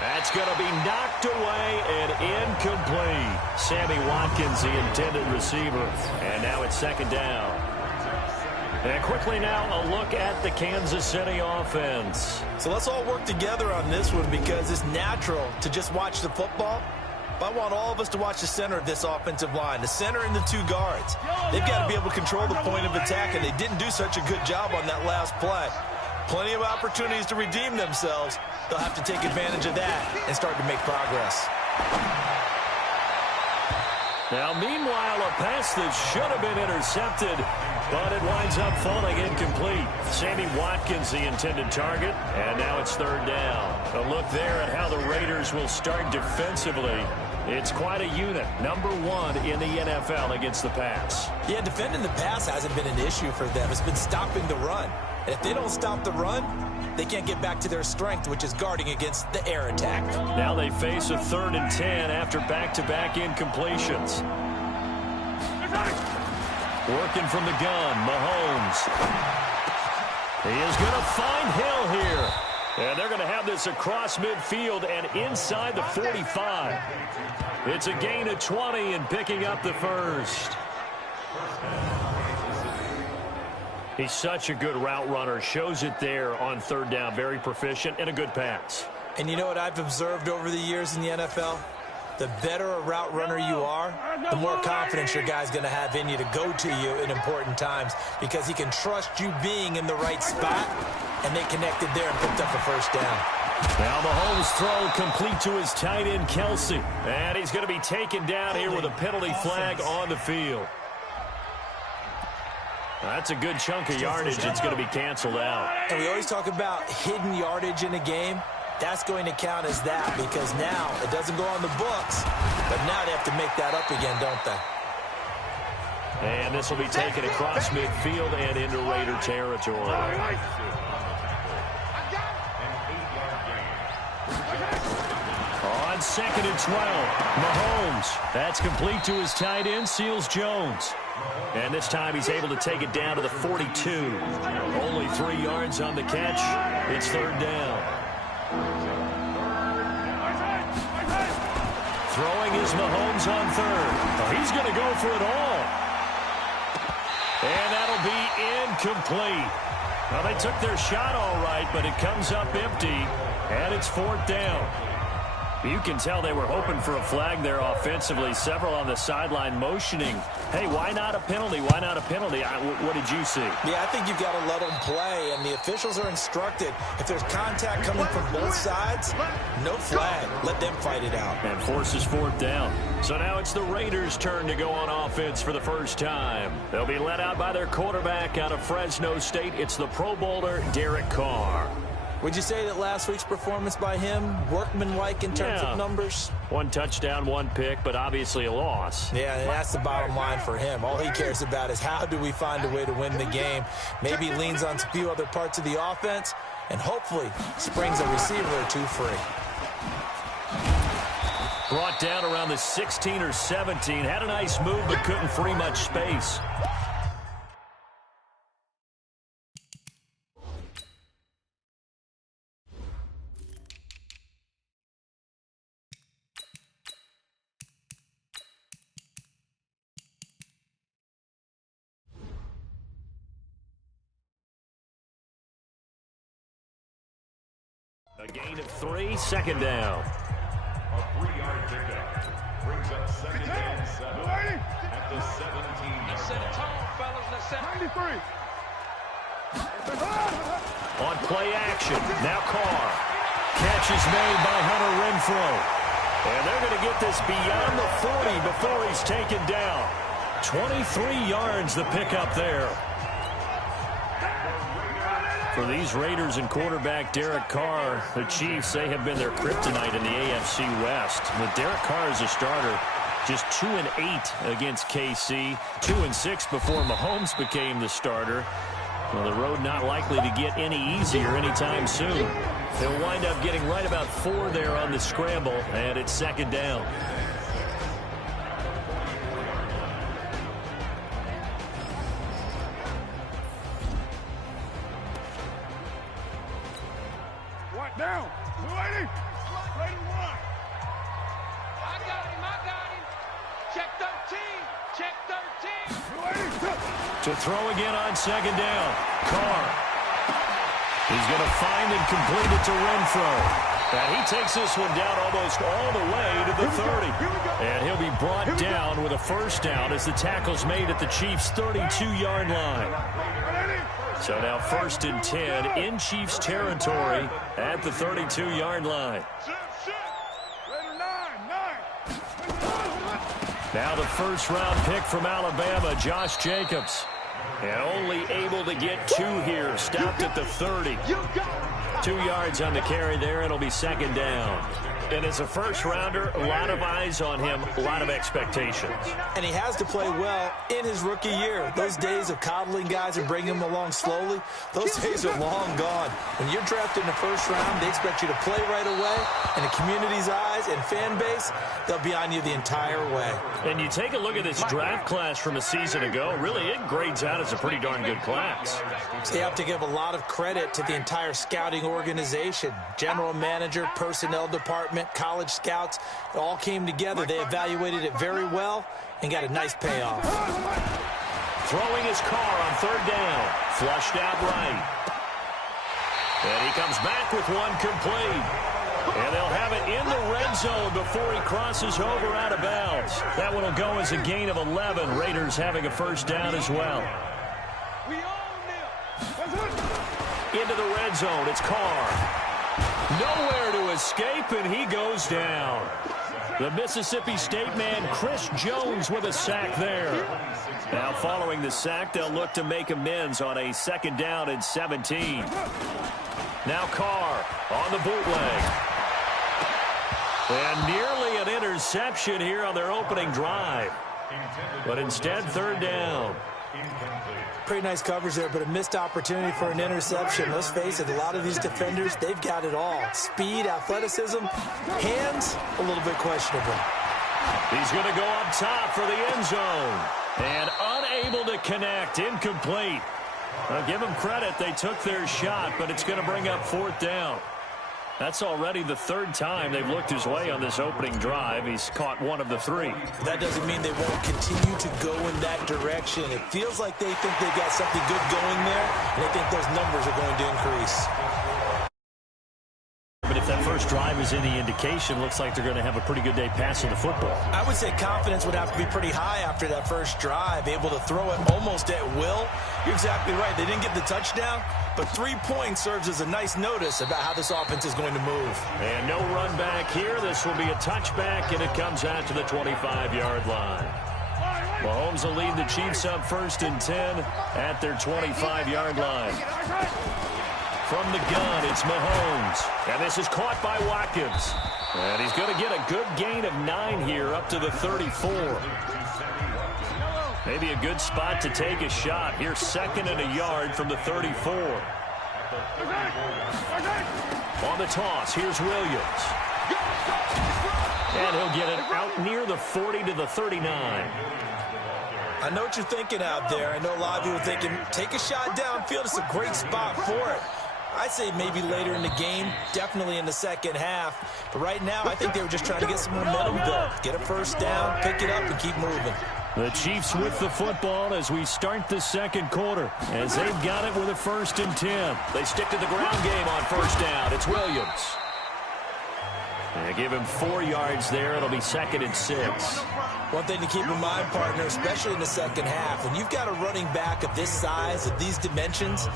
That's going to be knocked away and incomplete. Sammy Watkins, the intended receiver. And now it's 2nd down. And quickly now, a look at the Kansas City offense. So let's all work together on this one because it's natural to just watch the football. But I want all of us to watch the center of this offensive line, the center and the 2 guards. They've got to be able to control the point of attack, and they didn't do such a good job on that last play. Plenty of opportunities to redeem themselves. They'll have to take advantage of that and start to make progress. Now, meanwhile, a pass that should have been intercepted, but it winds up falling incomplete. Sammy Watkins, the intended target, and now it's 3rd down. A look there at how the Raiders will start defensively. It's quite a unit, number 1 in the NFL against the pass. Yeah, defending the pass hasn't been an issue for them. It's been stopping the run. And if they don't stop the run, they can't get back to their strength, which is guarding against the air attack. Now they face a 3rd and 10 after back-to-back incompletions. Working from the gun, Mahomes. He is going to find Hill here. And they're going to have this across midfield and inside the 45. It's a gain of 20 and picking up the first. He's such a good route runner. Shows it there on 3rd down. Very proficient and a good pass. And you know what I've observed over the years in the NFL? The better a route runner you are, the more confidence your guy's going to have in you to go to you in important times because he can trust you being in the right spot, and they connected there and picked up a first down. Now Mahomes' throw complete to his tight end, Kelsey. And he's going to be taken down here with a penalty flag on the field. That's a good chunk of yardage. It's going to be canceled out. And we always talk about hidden yardage in a game. That's going to count as that because now it doesn't go on the books, but now they have to make that up again, don't they? And this will be taken across midfield and into Raider territory. On 2nd and 12, Mahomes. That's complete to his tight end, Seals Jones. And this time he's able to take it down to the 42. Only 3 yards on the catch. It's 3rd down. Throwing is Mahomes on 3rd. Oh, he's going to go for it all. And that'll be incomplete. Well, they took their shot all right, but it comes up empty. And it's 4th down. You can tell they were hoping for a flag there offensively. Several on the sideline motioning. Hey, why not a penalty? Why not a penalty? What did you see? Yeah, I think you've got to let them play, and the officials are instructed. If there's contact coming from both sides, no flag. Let them fight it out. And forces 4th down. So now it's the Raiders' turn to go on offense for the first time. They'll be led out by their quarterback out of Fresno State. It's the Pro Bowler, Derek Carr. Would you say that last week's performance by him, workmanlike in terms of numbers? 1 touchdown, 1 pick, but obviously a loss. Yeah, and that's the bottom line for him. All he cares about is how do we find a way to win the game. Maybe leans on a few other parts of the offense, and hopefully springs a receiver or 2 free. Brought down around the 16 or 17. Had a nice move, but couldn't free much space. A gain of 3, 2nd down. A 3-yard pickup brings up 2nd and 7 at the 17. Let's set a tone, fellas. Let's set 93. On play action, now Carr. Catch is made by Hunter Renfrow. And they're going to get this beyond the 40 before he's taken down. 23 yards the pickup there. For these Raiders and quarterback Derek Carr, the Chiefs, they have been their kryptonite in the AFC West. With Derek Carr as a starter, just 2-8 against KC, 2-6 before Mahomes became the starter. Well, the road not likely to get any easier anytime soon. They'll wind up getting right about 4 there on the scramble, and it's 2nd down. Down. 280. Right in line. I got him. Check 13. Check 13. 280. To throw again on 2nd down. Carr. He's going to find and complete it to Renfrow. And he takes this one down almost all the way to the 30. And he'll be brought down with a 1st down as the tackle's made at the Chiefs' 32-yard line. So now 1st and 10 in Chiefs territory at the 32-yard line. Now the 1st-round pick from Alabama, Josh Jacobs. And only able to get 2 here, stopped at the 30. 2 yards on the carry there, and it'll be 2nd down. And as a first-rounder, a lot of eyes on him, a lot of expectations. And he has to play well in his rookie year. Those days of coddling guys and bringing them along slowly, those days are long gone. When you're drafted in the 1st round, they expect you to play right away. In the community's eyes and fan base, they'll be on you the entire way. And you take a look at this draft class from a season ago, really it grades out as a pretty darn good class. So you have to give a lot of credit to the entire scouting organization. General manager, personnel department, college scouts, it all came together. They evaluated it very well and got a nice payoff. Throwing his Carr on 3rd down. Flushed out right. And he comes back with one complete. And they'll have it in the red zone before he crosses over out of bounds. That one will go as a gain of 11. Raiders having a 1st down as well. Into the red zone, it's Carr. Nowhere to escape, and he goes down. The Mississippi State man, Chris Jones, with a sack there. Now following the sack, they'll look to make amends on a 2nd down and 17. Now Carr on the bootleg. And nearly an interception here on their opening drive. But instead, 3rd down. Pretty nice coverage there, but a missed opportunity for an interception. Let's face it, a lot of these defenders, they've got it all. Speed, athleticism, hands, a little bit questionable. He's going to go up top for the end zone. And unable to connect, incomplete. I'll give them credit, they took their shot, but it's going to bring up 4th down. That's already the 3rd time they've looked his way on this opening drive. He's caught 1 of the 3. That doesn't mean they won't continue to go in that direction. It feels like they think they've got something good going there, and they think those numbers are going to increase. But if that first drive is any indication, looks like they're going to have a pretty good day passing the football. I would say confidence would have to be pretty high after that first drive, able to throw it almost at will. You're exactly right. They didn't get the touchdown, but 3 points serves as a nice notice about how this offense is going to move. And no run back here. This will be a touchback, and it comes out to the 25-yard line. Mahomes will lead the Chiefs up 1st and 10 at their 25-yard line. From the gun, it's Mahomes. And this is caught by Watkins. And he's going to get a good gain of 9 here up to the 34. Maybe a good spot to take a shot. Here's 2nd and a yard from the 34. On the toss, here's Williams. And he'll get it out near the 40 to the 39. I know what you're thinking out there. I know a lot of you are thinking, take a shot downfield. It's a great spot for it. I'd say maybe later in the game, definitely in the 2nd half. But right now, I think they were just trying to get some momentum built. Get a 1st down, pick it up, and keep moving. The Chiefs with the football as we start the 2nd quarter. As they've got it with a 1st and 10. They stick to the ground game on 1st down. It's Williams. They give him 4 yards there. It'll be 2nd and 6. One thing to keep in mind, partner, especially in the 2nd half, when you've got a running back of this size, of these dimensions,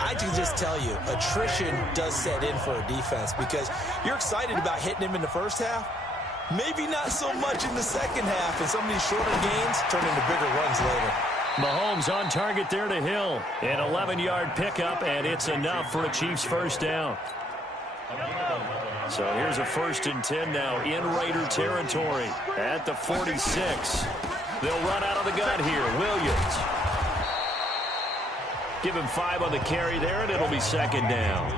I can just tell you, attrition does set in for a defense because you're excited about hitting him in the 1st half. Maybe not so much in the 2nd half, and some of these shorter gains turn into bigger runs later. Mahomes on target there to Hill. An 11-yard pickup, and it's enough for a Chiefs 1st down. So here's a 1st and 10 now in Raider territory at the 46. They'll run out of the gun here. Williams. Give him 5 on the carry there, and it'll be 2nd down.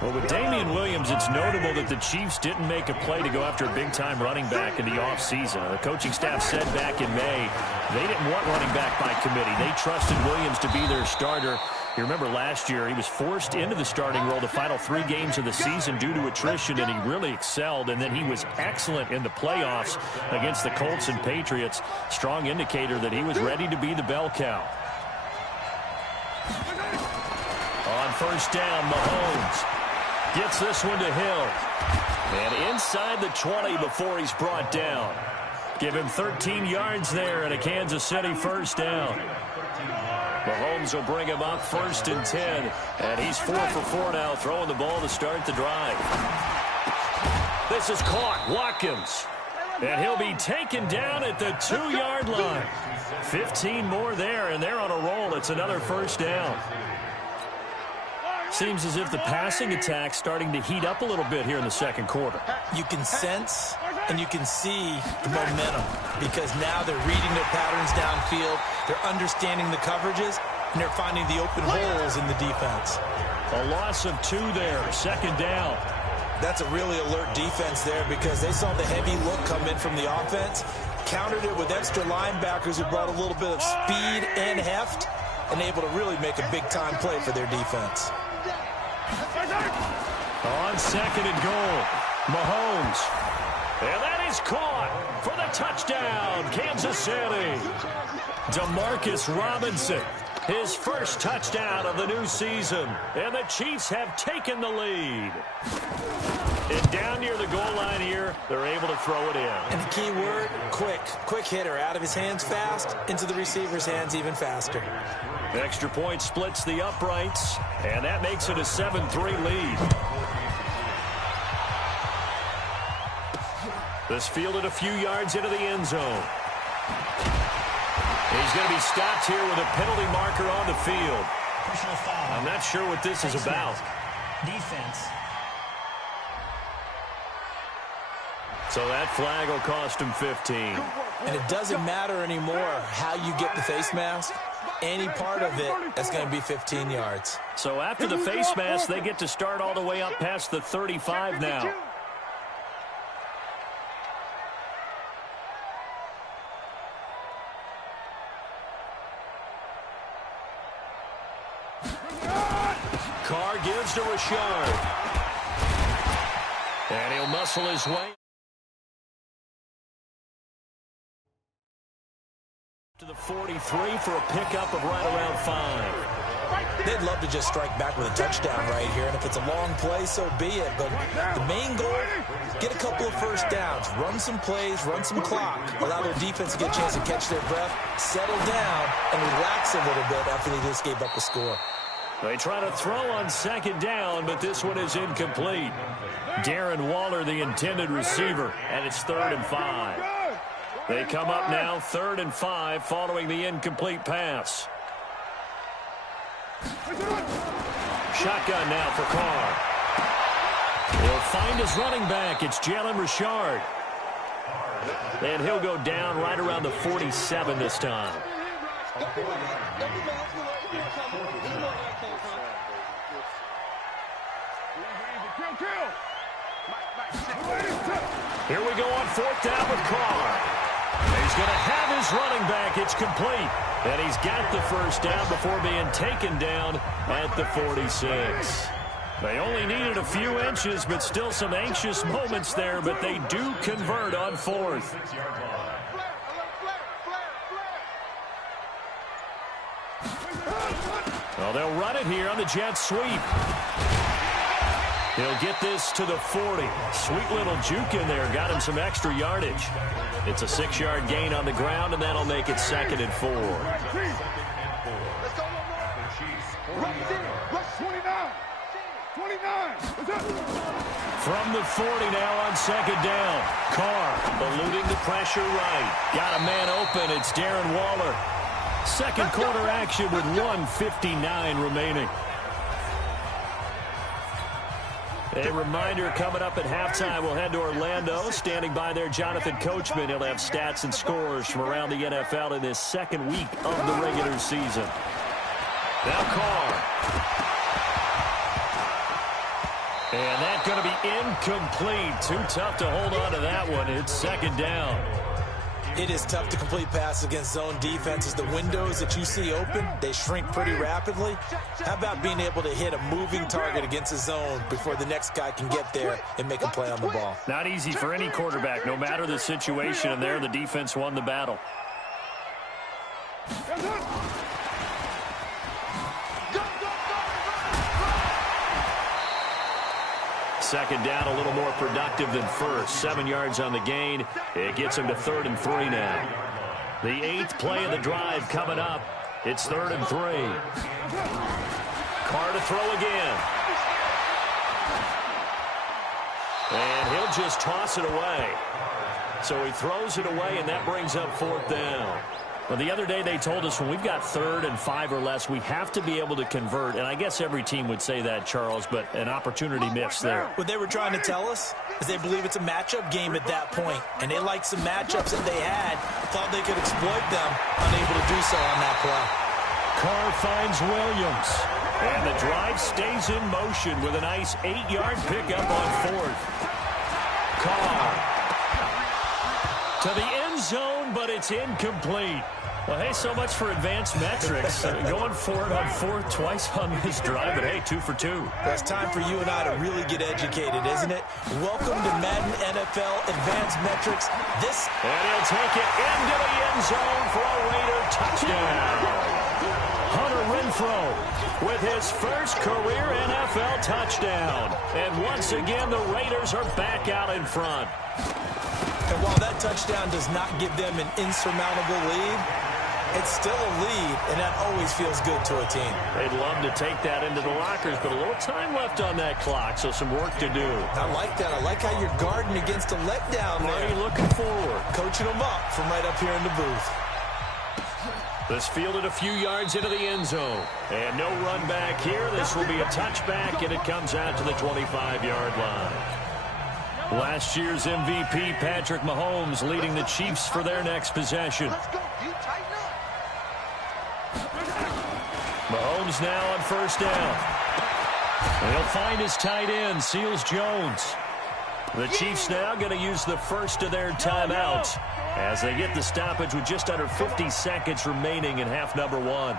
Well, with Damian Williams, it's notable that the Chiefs didn't make a play to go after a big-time running back in the offseason. The coaching staff said back in May they didn't want running back by committee. They trusted Williams to be their starter. You remember last year he was forced into the starting role the final 3 games of the season due to attrition, and he really excelled. And then he was excellent in the playoffs against the Colts and Patriots. Strong indicator that he was ready to be the bell cow. On 1st down, Mahomes gets this one to Hill. And inside the 20 before he's brought down. Give him 13 yards there and a Kansas City 1st down. Mahomes will bring him up 1st and 10. And he's 4 for 4 now, throwing the ball to start the drive. This is caught. Watkins. And he'll be taken down at the 2-yard line. 15 more there, and they're on a roll. It's another 1st down. Seems as if the passing attack's starting to heat up a little bit here in the 2nd quarter. You can sense and you can see the momentum because now they're reading their patterns downfield, they're understanding the coverages, and they're finding the open holes in the defense. A loss of 2 there, 2nd down. That's a really alert defense there because they saw the heavy look come in from the offense, countered it with extra linebackers who brought a little bit of speed and heft, and able to really make a big-time play for their defense. On 2nd and goal, Mahomes. And that is caught for the touchdown, Kansas City. Demarcus Robinson, his 1st touchdown of the new season. And the Chiefs have taken the lead. And down near the goal line here, they're able to throw it in. And the key word, quick. Quick hitter. Out of his hands fast, into the receiver's hands even faster. Extra point splits the uprights, and that makes it a 7-3 lead. This fielded a few yards into the end zone. He's going to be stopped here with a penalty marker on the field. Personal foul. I'm not sure what this is about. Defense. So that flag will cost him 15. And it doesn't matter anymore how you get the face mask. Any part of it is going to be 15 yards. So after the face mask, they get to start all the way up past the 35 now. Carr gives to Richard. And he'll muscle his way to the 43 for a pickup of right around 5. They'd love to just strike back with a touchdown right here, and if it's a long play, so be it. But the main goal, get a couple of first downs, run some plays, run some clock, allow their defense to get a chance to catch their breath, settle down, and relax a little bit after they just gave up a score. They try to throw on second down, but this one is incomplete. Darren Waller, the intended receiver, and it's 3rd and 5. They come up now 3rd and 5 following the incomplete pass. Shotgun now for Carr. He'll find his running back. It's Jalen Richard. And he'll go down right around the 47 this time. Here we go on 4th down with Carr. He's going to have his running back. It's complete. And he's got the first down before being taken down at the 46. They only needed a few inches, but still some anxious moments there, but they do convert on 4th. Well, they'll run it here on the jet sweep. He'll get this to the 40. Sweet little juke in there. Got him some extra yardage. It's a 6-yard gain on the ground, and that'll make it 2nd and 4. From the 40 now on 2nd down. Carr eluding the pressure right. Got a man open. It's Darren Waller. Second quarter action with 1:59 remaining. A reminder coming up at halftime, we'll head to Orlando. Standing by there, Jonathan Coachman. He'll have stats and scores from around the NFL in this second week of the regular season. Now Carr. And that's going to be incomplete. Too tough to hold on to that one. It's 2nd down. It is tough to complete passes against zone defenses. The windows that you see open, they shrink pretty rapidly. How about being able to hit a moving target against a zone before the next guy can get there and make a play on the ball? Not easy for any quarterback, no matter the situation, and there the defense won the battle. Second down, a little more productive than first. 7 yards on the gain. It gets him to 3rd and 3 now. The 8th play of the drive coming up. It's 3rd and 3. Carr to throw again. And he'll just toss it away. So he throws it away, and that brings up 4th down. Well, the other day they told us when we've got 3rd and 5 or less, we have to be able to convert. And I guess every team would say that, Charles, but an opportunity missed there. What they were trying to tell us is they believe it's a matchup game at that point. And they liked some matchups that they had, thought they could exploit them, unable to do so on that play. Carr finds Williams. And the drive stays in motion with a nice 8-yard pickup on 4th. Carr to the end zone, but it's incomplete. Well, hey, so much for advanced metrics. Going for it on 4th twice on this drive, but hey, 2 for 2. Well, it's time for you and I to really get educated, isn't it? Welcome to Madden NFL Advanced Metrics. And he'll take it into the end zone for a Raider touchdown. Hunter Renfrow with his first career NFL touchdown. And once again, the Raiders are back out in front. And while that touchdown does not give them an insurmountable lead, It's still a lead, and that always feels good to a team. They'd love to take that into the lockers, but a little time left on that clock, so some work to do. I like that. I like how you're guarding against a letdown there. Marty looking forward. Coaching them up from right up here in the booth. This fielded a few yards into the end zone. And no run back here. This will be a touchback, and it comes out to the 25-yard line. Last year's MVP, Patrick Mahomes, leading the Chiefs for their next possession. Let's go. You tighten up. Mahomes now on first down. He'll find his tight end, Seals Jones. The Chiefs now going to use the first of their timeouts as they get the stoppage with just under 50 seconds remaining in half number one.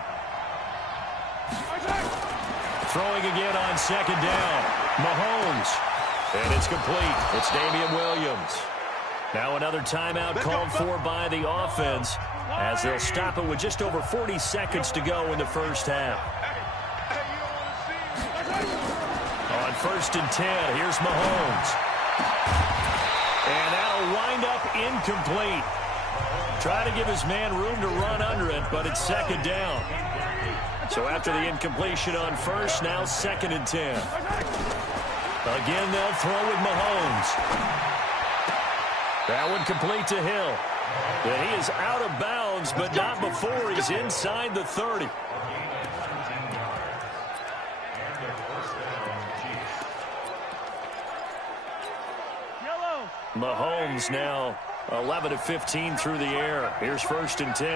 Throwing again on second down. Mahomes. And it's complete. It's Damian Williams. Now another timeout called for by the offense as they'll stop it with just over 40 seconds to go in the first half. On first and 10, here's Mahomes. And that'll wind up incomplete. Try to give his man room to run under it, but it's second down. So after the incompletion on first, now second and 10. Again, they'll throw with Mahomes. That one complete to Hill. And he is out of bounds, but not before he's inside the 30. Mahomes now 11 of 15 through the air. Here's first and 10.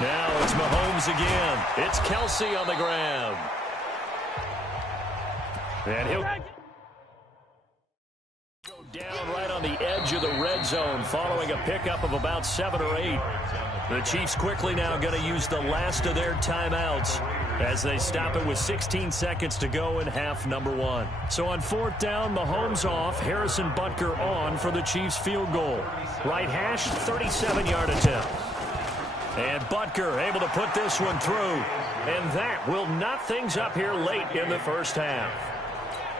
Now it's Mahomes again. It's Kelsey on the ground. And he'll go down right on the edge of the red zone following a pickup of about 7 or 8. The Chiefs quickly now going to use the last of their timeouts as they stop it with 16 seconds to go in half number one. So on fourth down, Mahomes off, Harrison Butker on for the Chiefs field goal. Right hash, 37-yard attempt. And Butker able to put this one through. And that will knot things up here late in the first half.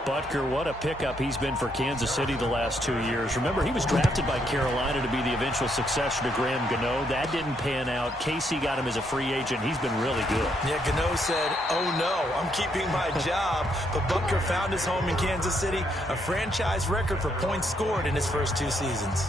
Butker, what a pickup he's been for Kansas City the last 2 years. Remember, he was drafted by Carolina to be the eventual successor to Graham Gano. That didn't pan out. Casey got him as a free agent. He's been really good. Yeah, Gano said, oh no, I'm keeping my job. But Butker found his home in Kansas City, a franchise record for points scored in his first 2 seasons.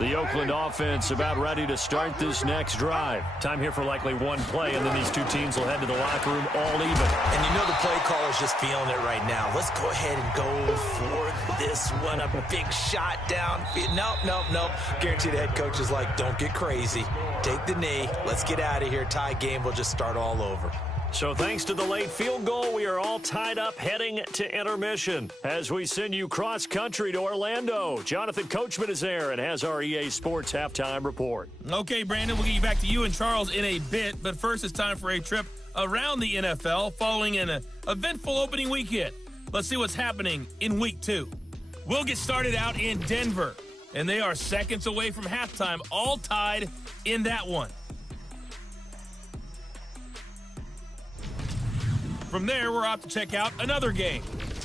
The Oakland offense about ready to start this next drive. Time here for likely one play, and then these two teams will head to the locker room all even. And you know the play caller's just feeling it right now. Let's go ahead and go for this one. A big shot down. Nope. Guarantee the head coach is like, don't get crazy. Take the knee. Let's get out of here. Tie game. We'll just start all over. So thanks to the late field goal, we are all tied up heading to intermission as we send you cross-country to Orlando. Jonathan Coachman is there and has our EA Sports halftime report. Okay, Brandon, we'll get you back to you and Charles in a bit, but first it's time for a trip around the NFL following an eventful opening weekend. Let's see what's happening in Week 2. We'll get started out in Denver, and they are seconds away from halftime, all tied in that one. From there, we're off to check out another game.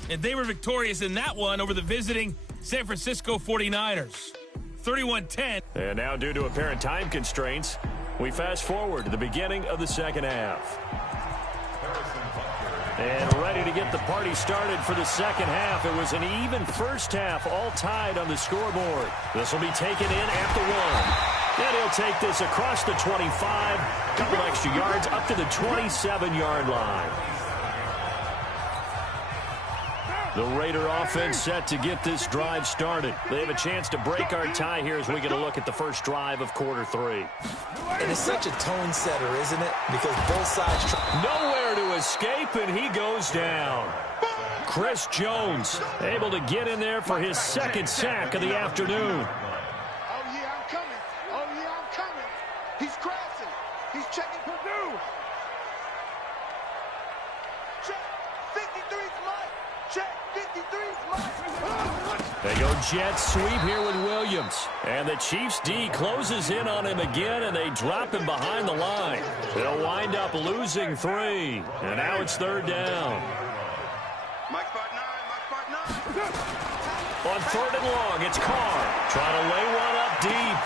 And they were victorious in that one over the visiting San Francisco 49ers. 31-10. And now, due to apparent time constraints, we fast forward to the beginning of the second half. And ready to get the party started for the second half. It was an even first half, all tied on the scoreboard. This will be taken in at the 1. And he'll take this across the 25, couple extra yards up to the 27-yard line. The Raider offense set to get this drive started. They have a chance to break our tie here as we get a look at the first drive of quarter 3. And it's such a tone setter, isn't it? Because both sides nowhere to escape, and he goes down. Chris Jones able to get in there for his second sack of the afternoon. Oh, yeah, I'm coming. Oh, yeah, I'm coming. He's crossing. He's checking Purdue. Check. 53's Mike. Check. 53's Mike. They go jet sweep here with Williams. And the Chiefs D closes in on him again, and they drop him behind the line. They'll wind up losing 3. And now it's third down. Mike spot 9. Mike spot 9. On 3rd and long, it's Carr trying to lay one up deep.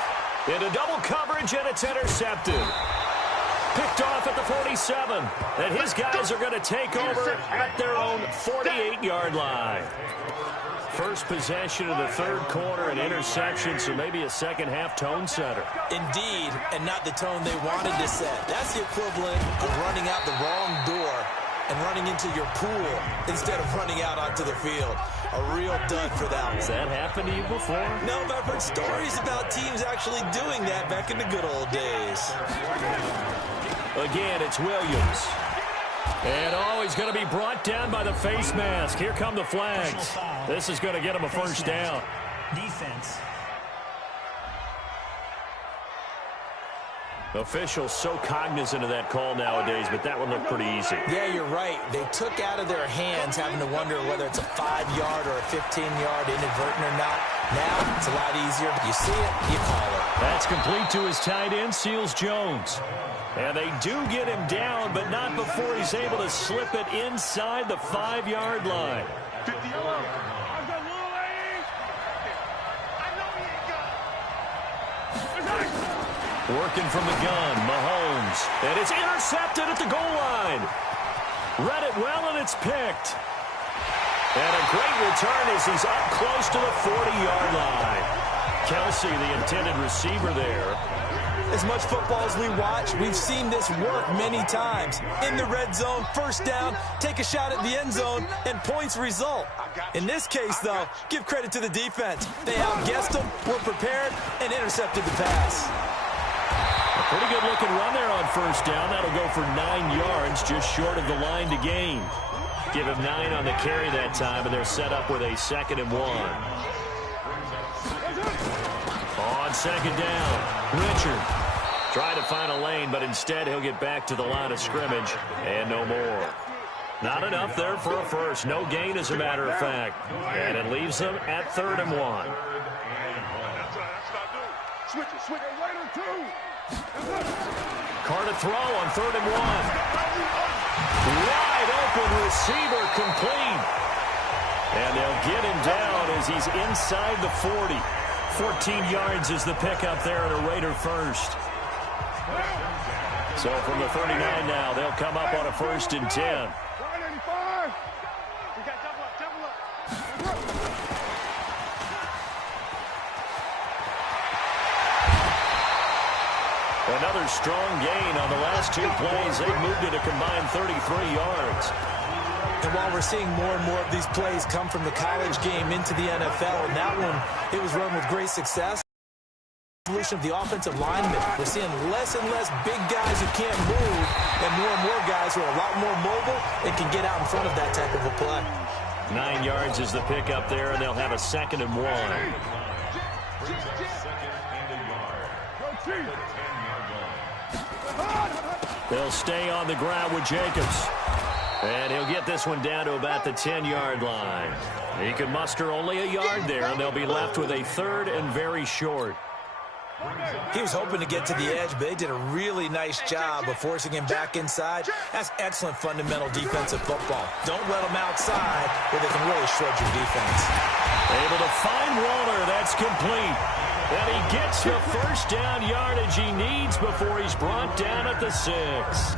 Into double coverage, and it's intercepted. Picked off at the 47. And his guys are going to take over at their own 48-yard line. First possession of the 3rd quarter, an interception, so maybe a second-half tone setter. Indeed, and not the tone they wanted to set. That's the equivalent of running out the wrong door and running into your pool instead of running out onto the field. A real dud for that one. Has that happened to you before? No, but I've heard stories about teams actually doing that back in the good old days. Again, it's Williams. And, he's going to be brought down by the face mask. Here come the flags. This is going to get him a first down. Defense. Officials so cognizant of that call nowadays, but that one looked pretty easy. Yeah, you're right. They took out of their hands having to wonder whether it's a 5-yard or a 15-yard inadvertent or not. Now, it's a lot easier. You see it, you call it. That's complete to his tight end, Seals Jones. And they do get him down, but not before he's able to slip it inside the 5-yard line. 50-yard. I've got little legs. I know he ain't got it. Working from the gun, Mahomes. And it's intercepted at the goal line. Read it well, and it's picked. And a great return as he's up close to the 40-yard line. Kelsey, the intended receiver there. As much football as we watch, we've seen this work many times. In the red zone, first down, take a shot at the end zone, and points result. In this case, though, give credit to the defense. They outguessed them, were prepared, and intercepted the pass. A pretty good-looking run there on first down. That'll go for 9 yards, just short of the line to gain. Give him 9 on the carry that time, and they're set up with a 2nd and 1. On second down, Richard trying to find a lane, but instead he'll get back to the line of scrimmage, and no more. Not enough there for a first. No gain, as a matter of fact. And it leaves them at 3rd and 1. Switch it, later, too. Carr to throw on 3rd and 1. Wide open receiver complete. And they'll get him down as he's inside the 40. 14 yards is the pickup there, and a Raider first. So from the 39 now, they'll come up on a 1st and 10. Another strong gain on the last 2 plays. They've moved it a combined 33 yards. And while we're seeing more and more of these plays come from the college game into the NFL, and that one, it was run with great success. Evolution of the offensive linemen. We're seeing less and less big guys who can't move, and more guys who are a lot more mobile and can get out in front of that type of a play. 9 yards is the pickup there, and they'll have a 2nd and 1. They'll stay on the ground with Jacobs. And he'll get this one down to about the 10-yard line. He can muster only a yard there, and they'll be left with a 3rd and very short. He was hoping to get to the edge, but they did a really nice job of forcing him back inside. That's excellent fundamental defensive football. Don't let them outside where they can really shred your defense. Able to find Waller. That's complete. And he gets the first down yardage he needs before he's brought down at the 6.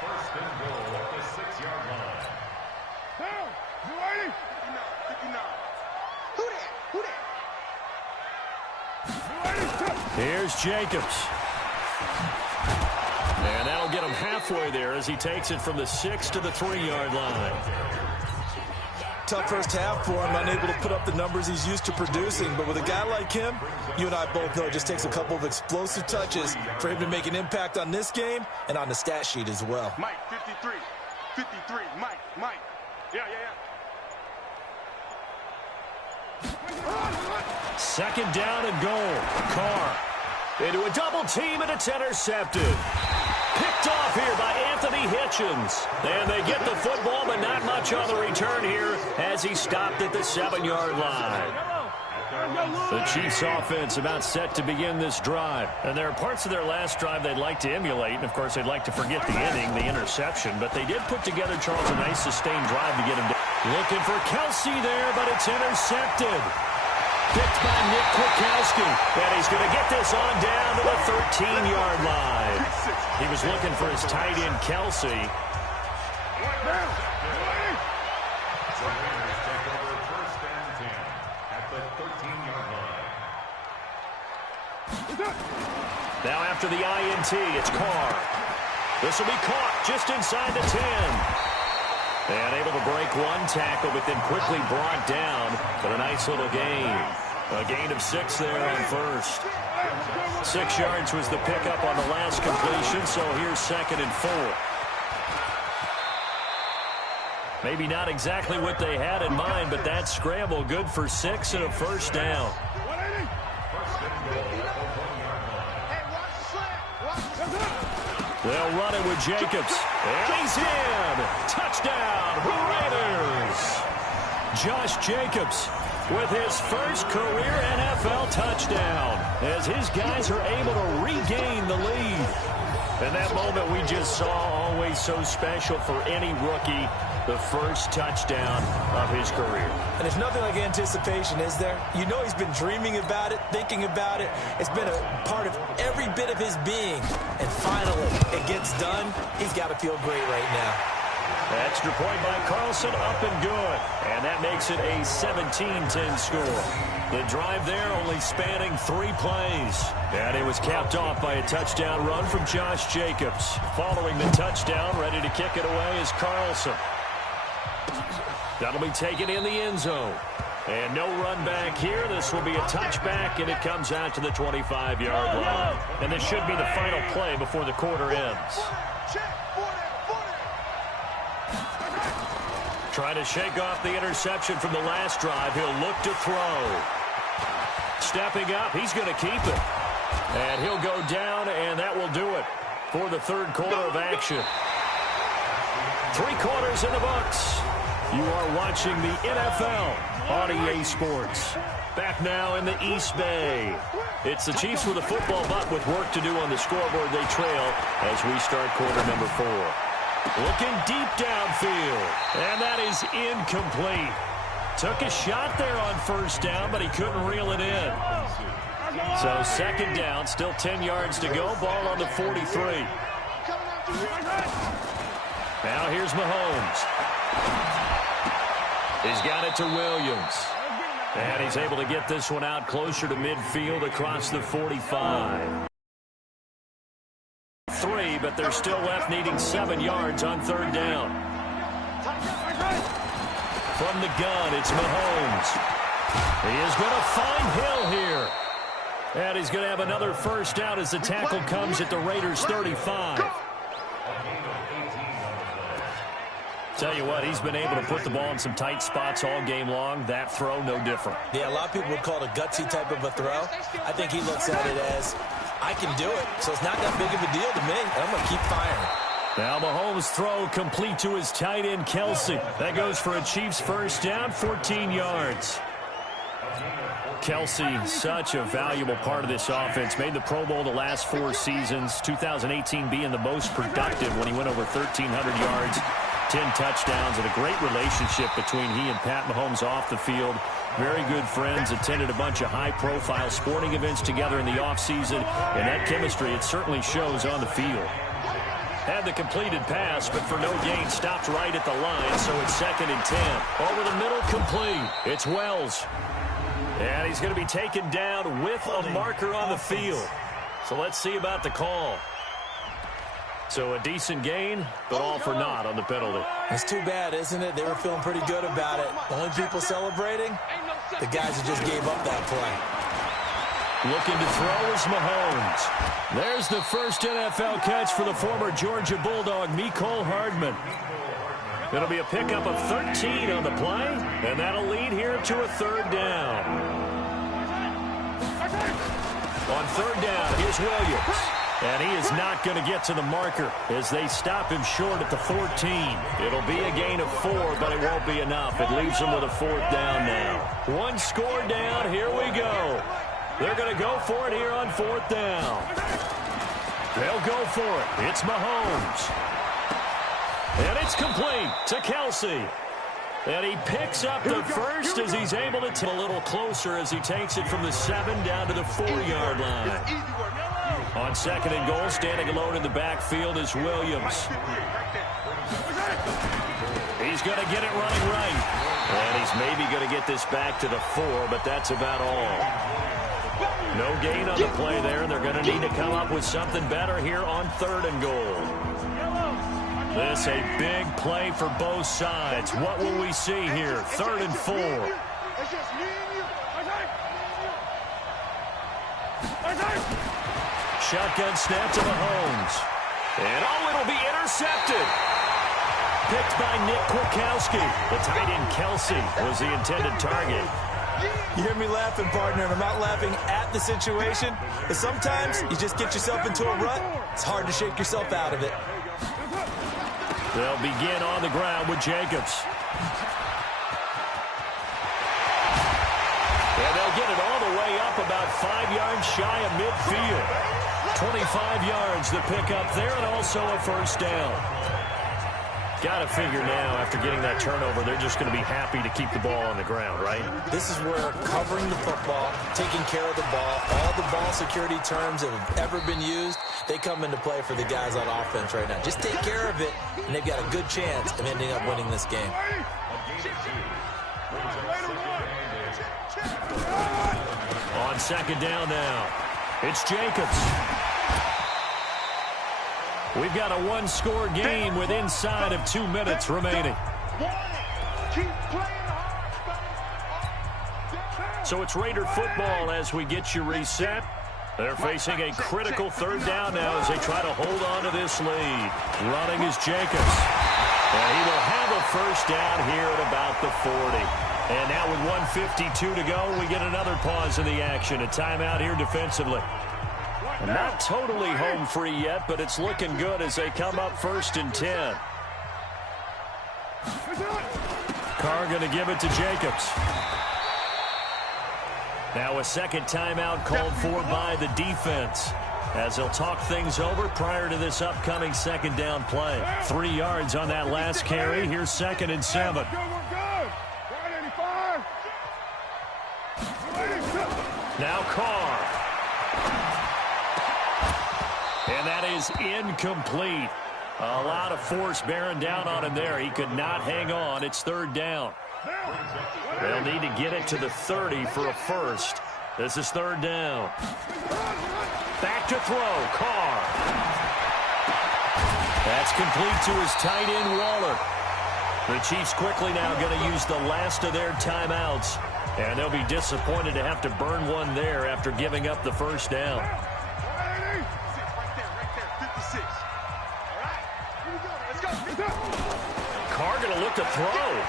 First and goal at the 6-yard line. Down. You ready? 59. Who that? Here's Jacobs. And that'll get him halfway there as he takes it from the 6 to the 3-yard line. Tough first half for him, unable to put up the numbers he's used to producing. But with a guy like him, you and I both know it just takes a couple of explosive touches for him to make an impact on this game and on the stat sheet as well. Mike, 53. 53. Mike. Yeah. Second down and goal. Carr into a double team, and it's intercepted. Picked off here by Anthony Hitchens. And they get the football, but not much on the return here as he stopped at the 7-yard line. The Chiefs offense about set to begin this drive. And there are parts of their last drive they'd like to emulate. And, of course, they'd like to forget the inning, the interception. But they did put together, Charles, a nice sustained drive to get him down. Looking for Kelsey there, but it's intercepted. Picked by Nick Kwiatkowski. And he's going to get this on down to the 13-yard line. He was looking for his tight end, Kelsey. Now after the INT, it's Carr. This will be caught just inside the 10. And able to break one tackle, but then quickly brought down. But a nice little gain. A gain of 6 there on first. 6 yards was the pickup on the last completion, so here's 2nd and 4. Maybe not exactly what they had in mind, but that scramble good for 6 and a first down. They'll run it with Jacobs. And he's in. Touchdown, Raiders. Josh Jacobs with his first career NFL touchdown as his guys are able to regain the lead. And that moment we just saw, always so special for any rookie, the first touchdown of his career. And there's nothing like anticipation, is there? You know he's been dreaming about it, thinking about it. It's been a part of every bit of his being. And finally, it gets done. He's got to feel great right now. Extra point by Carlson, up and good. And that makes it a 17-10 score. The drive there only spanning 3 plays. And it was capped off by a touchdown run from Josh Jacobs. Following the touchdown, ready to kick it away is Carlson. That'll be taken in the end zone. And no run back here. This will be a touchback, and it comes out to the 25-yard line. And this should be the final play before the quarter ends. Trying to shake off the interception from the last drive. He'll look to throw. Stepping up, he's going to keep it. And he'll go down, and that will do it for the third quarter of action. 3 quarters in the books. You are watching the NFL on EA Sports. Back now in the East Bay. It's the Chiefs with a football, but with work to do on the scoreboard. They trail as we start quarter number 4. Looking deep downfield. And that is incomplete. Took a shot there on first down, but he couldn't reel it in. So 2nd down, still 10 yards to go. Ball on the 43. Now here's Mahomes. He's got it to Williams. And he's able to get this one out closer to midfield across the 45. 3, but they're still left needing 7 yards on 3rd down. From the gun, it's Mahomes. He is going to find Hill here. And he's going to have another first down as the tackle comes at the Raiders' 35. Tell you what, he's been able to put the ball in some tight spots all game long. That throw, no different. Yeah, a lot of people would call it a gutsy type of a throw. I think he looks at it as, I can do it, so it's not that big of a deal to me, and I'm going to keep firing. Now Mahomes' throw complete to his tight end, Kelsey. That goes for a Chiefs first down, 14 yards. Kelsey, such a valuable part of this offense. Made the Pro Bowl the last 4 seasons. 2018 being the most productive when he went over 1,300 yards. 10 touchdowns, and a great relationship between he and Pat Mahomes off the field. Very good friends, attended a bunch of high-profile sporting events together in the offseason, and that chemistry, it certainly shows on the field. Had the completed pass, but for no gain, stopped right at the line, so it's 2nd and 10. Over the middle, complete. It's Wells. And he's going to be taken down with a marker on the field. So let's see about the call. So a decent gain, but all for naught on the penalty. It's too bad, isn't it? They were feeling pretty good about it. The only people celebrating, the guys who just gave up that play. Looking to throw is Mahomes. There's the first NFL catch for the former Georgia Bulldog, Mecole Hardman. It'll be a pickup of 13 on the play, and that'll lead here to a third down. On third down, here's Williams. And he is not going to get to the marker as they stop him short at the 14. It'll be a gain of 4, but it won't be enough. It leaves him with a fourth down now. One score down. Here we go. They're going to go for it here on fourth down. They'll go for it. It's Mahomes. And it's complete to Kelsey. And he picks up the first as he's able to take a little closer as he takes it from the 7 down to the 4-yard line. On second and goal, standing alone in the backfield is Williams. He's going to get it running right. And he's maybe going to get this back to the 4, but that's about all. No gain on the play there, and they're going to need to come up with something better here on third and goal. This a big play for both sides. What will we see here? Third and 4. Shotgun snap to Mahomes. And it'll be intercepted. Picked by Nick Kwiatkowski. The tight end Kelsey was the intended target. You hear me laughing, partner, and I'm not laughing at the situation, but sometimes you just get yourself into a rut. It's hard to shake yourself out of it. They'll begin on the ground with Jacobs. And they'll get it all the way up about 5 yards shy of midfield. 25 yards the pickup there, and also a first down. Got to figure now, after getting that turnover, they're just going to be happy to keep the ball on the ground, right? This is where covering the football, taking care of the ball, all the ball security terms that have ever been used, they come into play for the guys on offense right now. Just take care of it, and they've got a good chance of ending up winning this game. On second down now, it's Jacobs. We've got a one-score game with inside of 2 minutes remaining. So it's Raider football as we get you reset. They're facing a critical third down now as they try to hold on to this lead. Running is Jacobs. And he will have a first down here at about the 40. And now with 1:52 to go, we get another pause in the action. A timeout here defensively. Not totally home free yet, but it's looking good as they come up 1st and 10. Carr going to give it to Jacobs. Now a second timeout called for by the defense as they'll talk things over prior to this upcoming second down play. 3 yards on that last carry. Here's 2nd and 7. Now Carr. And that is incomplete. A lot of force bearing down on him there. He could not hang on. It's third down. They'll need to get it to the 30 for a first. This is third down. Back to throw. Carr. That's complete to his tight end, Waller. The Chiefs quickly now going to use the last of their timeouts. And they'll be disappointed to have to burn one there after giving up the first down. Carr going to look to throw.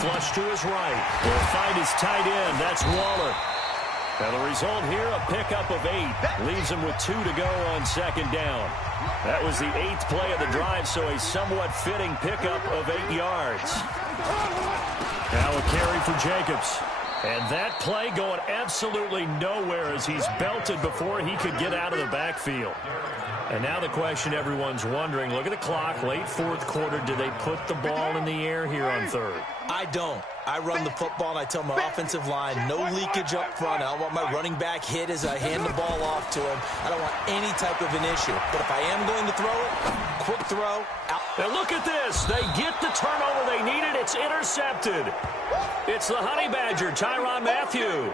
Flush to his right. He'll find his tight end. That's Waller. Now the result here, a pickup of 8. Leaves him with 2 to go on second down. That was the 8th play of the drive, so a somewhat fitting pickup of 8 yards. Now a carry for Jacobs. And that play going absolutely nowhere as he's belted before he could get out of the backfield. And now the question everyone's wondering, look at the clock, late 4th quarter, do they put the ball in the air here on third? I don't. I run the football, and I tell my offensive line, no leakage up front. I don't want my running back hit as I hand the ball off to him. I don't want any type of an issue. But if I am going to throw it, quick throw. Out. Now look at this. They get the turnover they needed. It's intercepted. It's the Honey Badger, Tyrann Mathieu.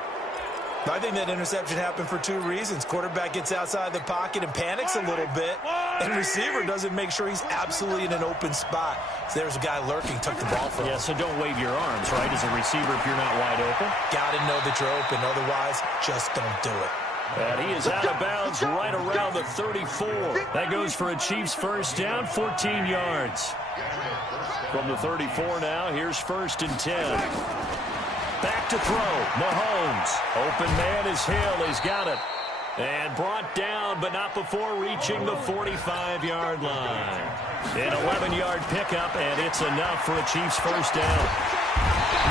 I think that interception happened for two reasons. Quarterback gets outside the pocket and panics a little bit, and receiver doesn't make sure he's absolutely in an open spot. So there's a guy lurking, took the ball from him. Yeah, so don't wave your arms, right, as a receiver if you're not wide open. Got to know that you're open. Otherwise, just don't do it. And he is out of bounds right around the 34. That goes for a Chiefs first down, 14 yards. From the 34 now, here's 1st and 10. Back to throw, Mahomes. Open man is Hill, he's got it. And brought down, but not before reaching the 45-yard line. An 11-yard pickup, and it's enough for a Chiefs first down.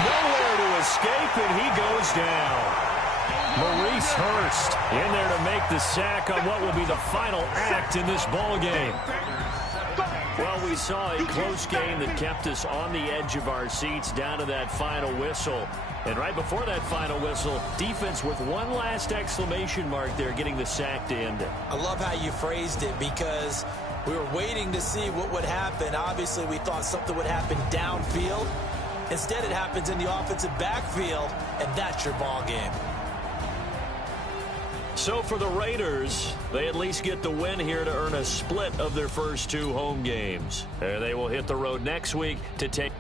Nowhere to escape, and he goes down. Maurice Hurst in there to make the sack on what will be the final act in this ball game. Well, we saw a close game that kept us on the edge of our seats down to that final whistle. And right before that final whistle, defense with one last exclamation mark there, getting the sack to end it. I love how you phrased it because we were waiting to see what would happen. Obviously, we thought something would happen downfield. Instead, it happens in the offensive backfield, and that's your ball game. So for the Raiders, they at least get the win here to earn a split of their first 2 home games. They will hit the road next week to take...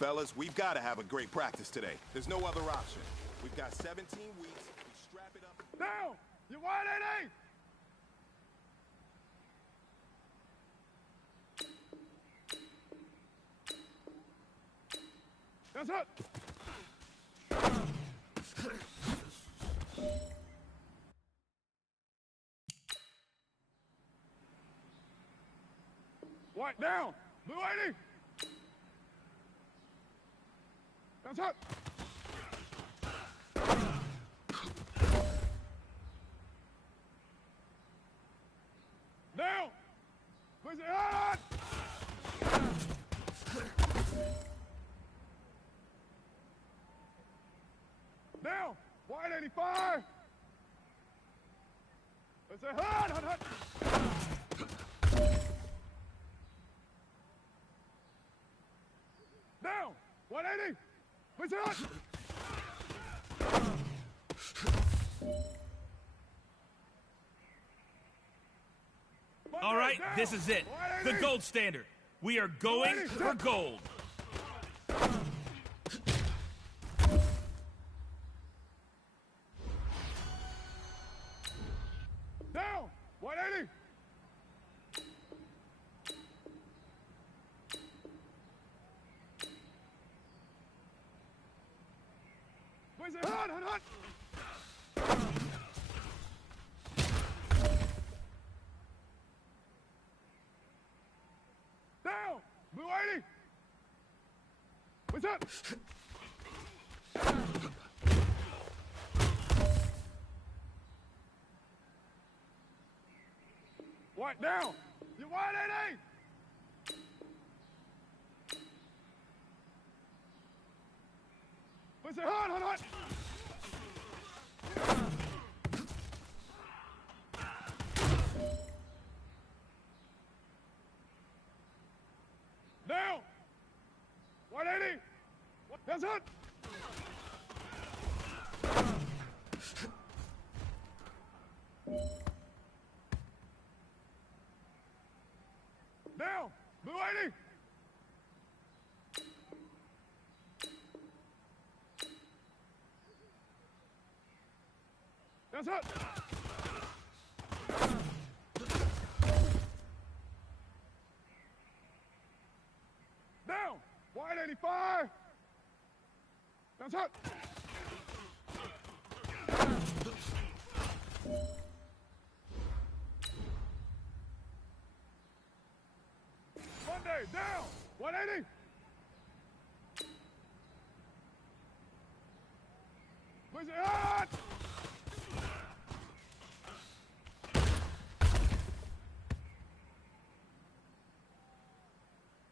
Fellas, we've got to have a great practice today. There's no other option. We've got 17 weeks. We strap it up. Down! You 180! That's it! White down! Blue 80! That's it! Down! Push it hard! Down! White 85! Push it hard, hard, hard! Down! 180! Push it hard! All right, this is it. The gold standard. We are going for gold. Down! 180! Push it hard, hard, hard! Down! Blue 80! What's up? White down! You 180! Push it hard, hard, hard! Down! 180! That's it! Down! Blue 80! That's it! Down! 185! That's it! Monday, down! 180! Push it hard!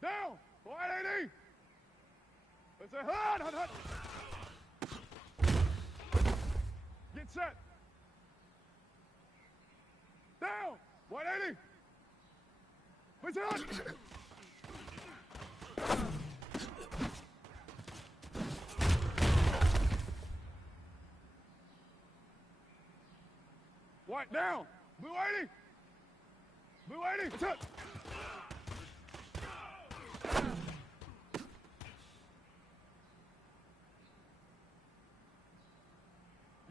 Down! 180! Push it hard, hard, hard! Get set! Down! 180! Push it hard! White down! Blue 80! Blue 80! What's up?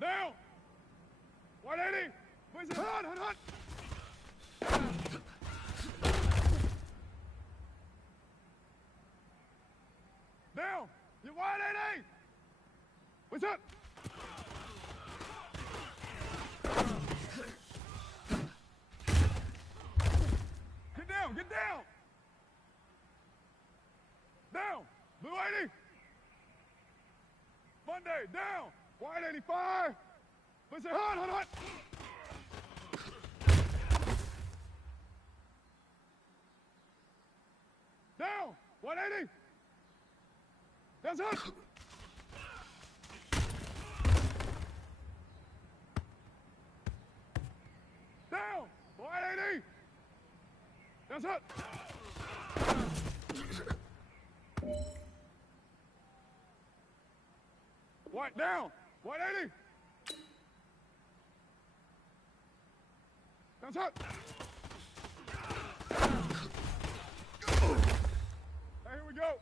Down! 180! Push it hard, hard, hard! Down! You 180! What's up? Get down! Get down! Down! Blue 80! Monday, down! 185! Push it hard, hard, hard! Down! 180! That's it! Down! 180! That's it! White down! 180! That's it! Hey, here we go!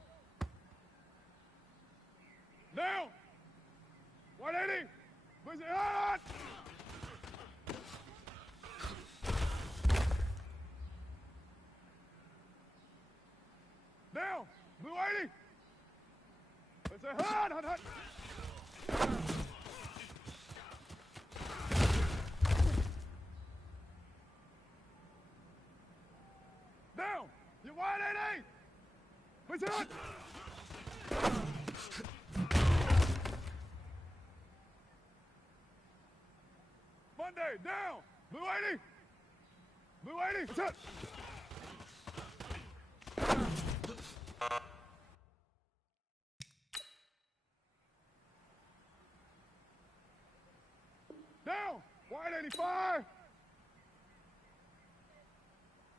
What's that? Monday, down. Blue 80. Blue 80. What's up? Down. White 85.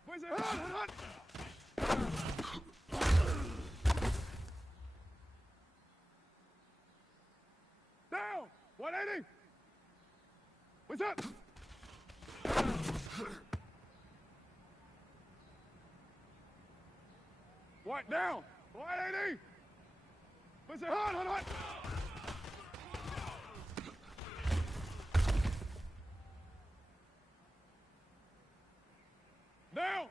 Where's it? Hot. Down. 180. What's up? White down. 180. What's it? Hot. Down.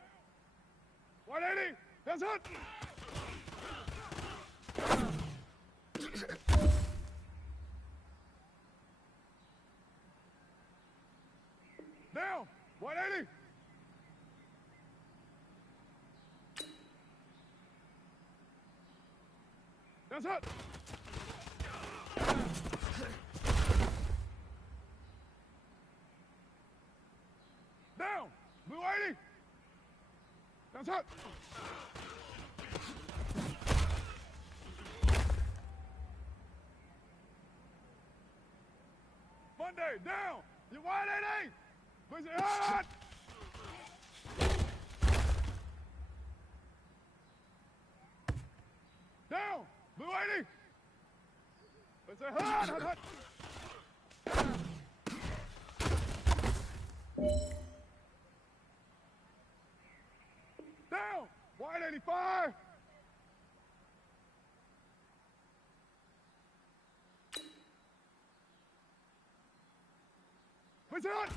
180. That's hot. Down. 180. That's hot. Down. Blue 80. That's hot. Monday, down. You 180. Push it hard. Down. Blue 80. Push it hard. Down. White 85. Push it on.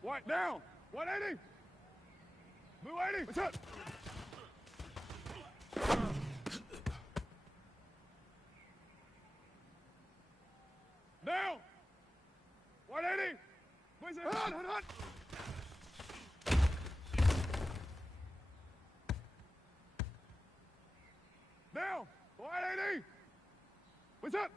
White down. 180. Blue 80. What's up? Down. 180. Push it hot. Down. 180. What's up?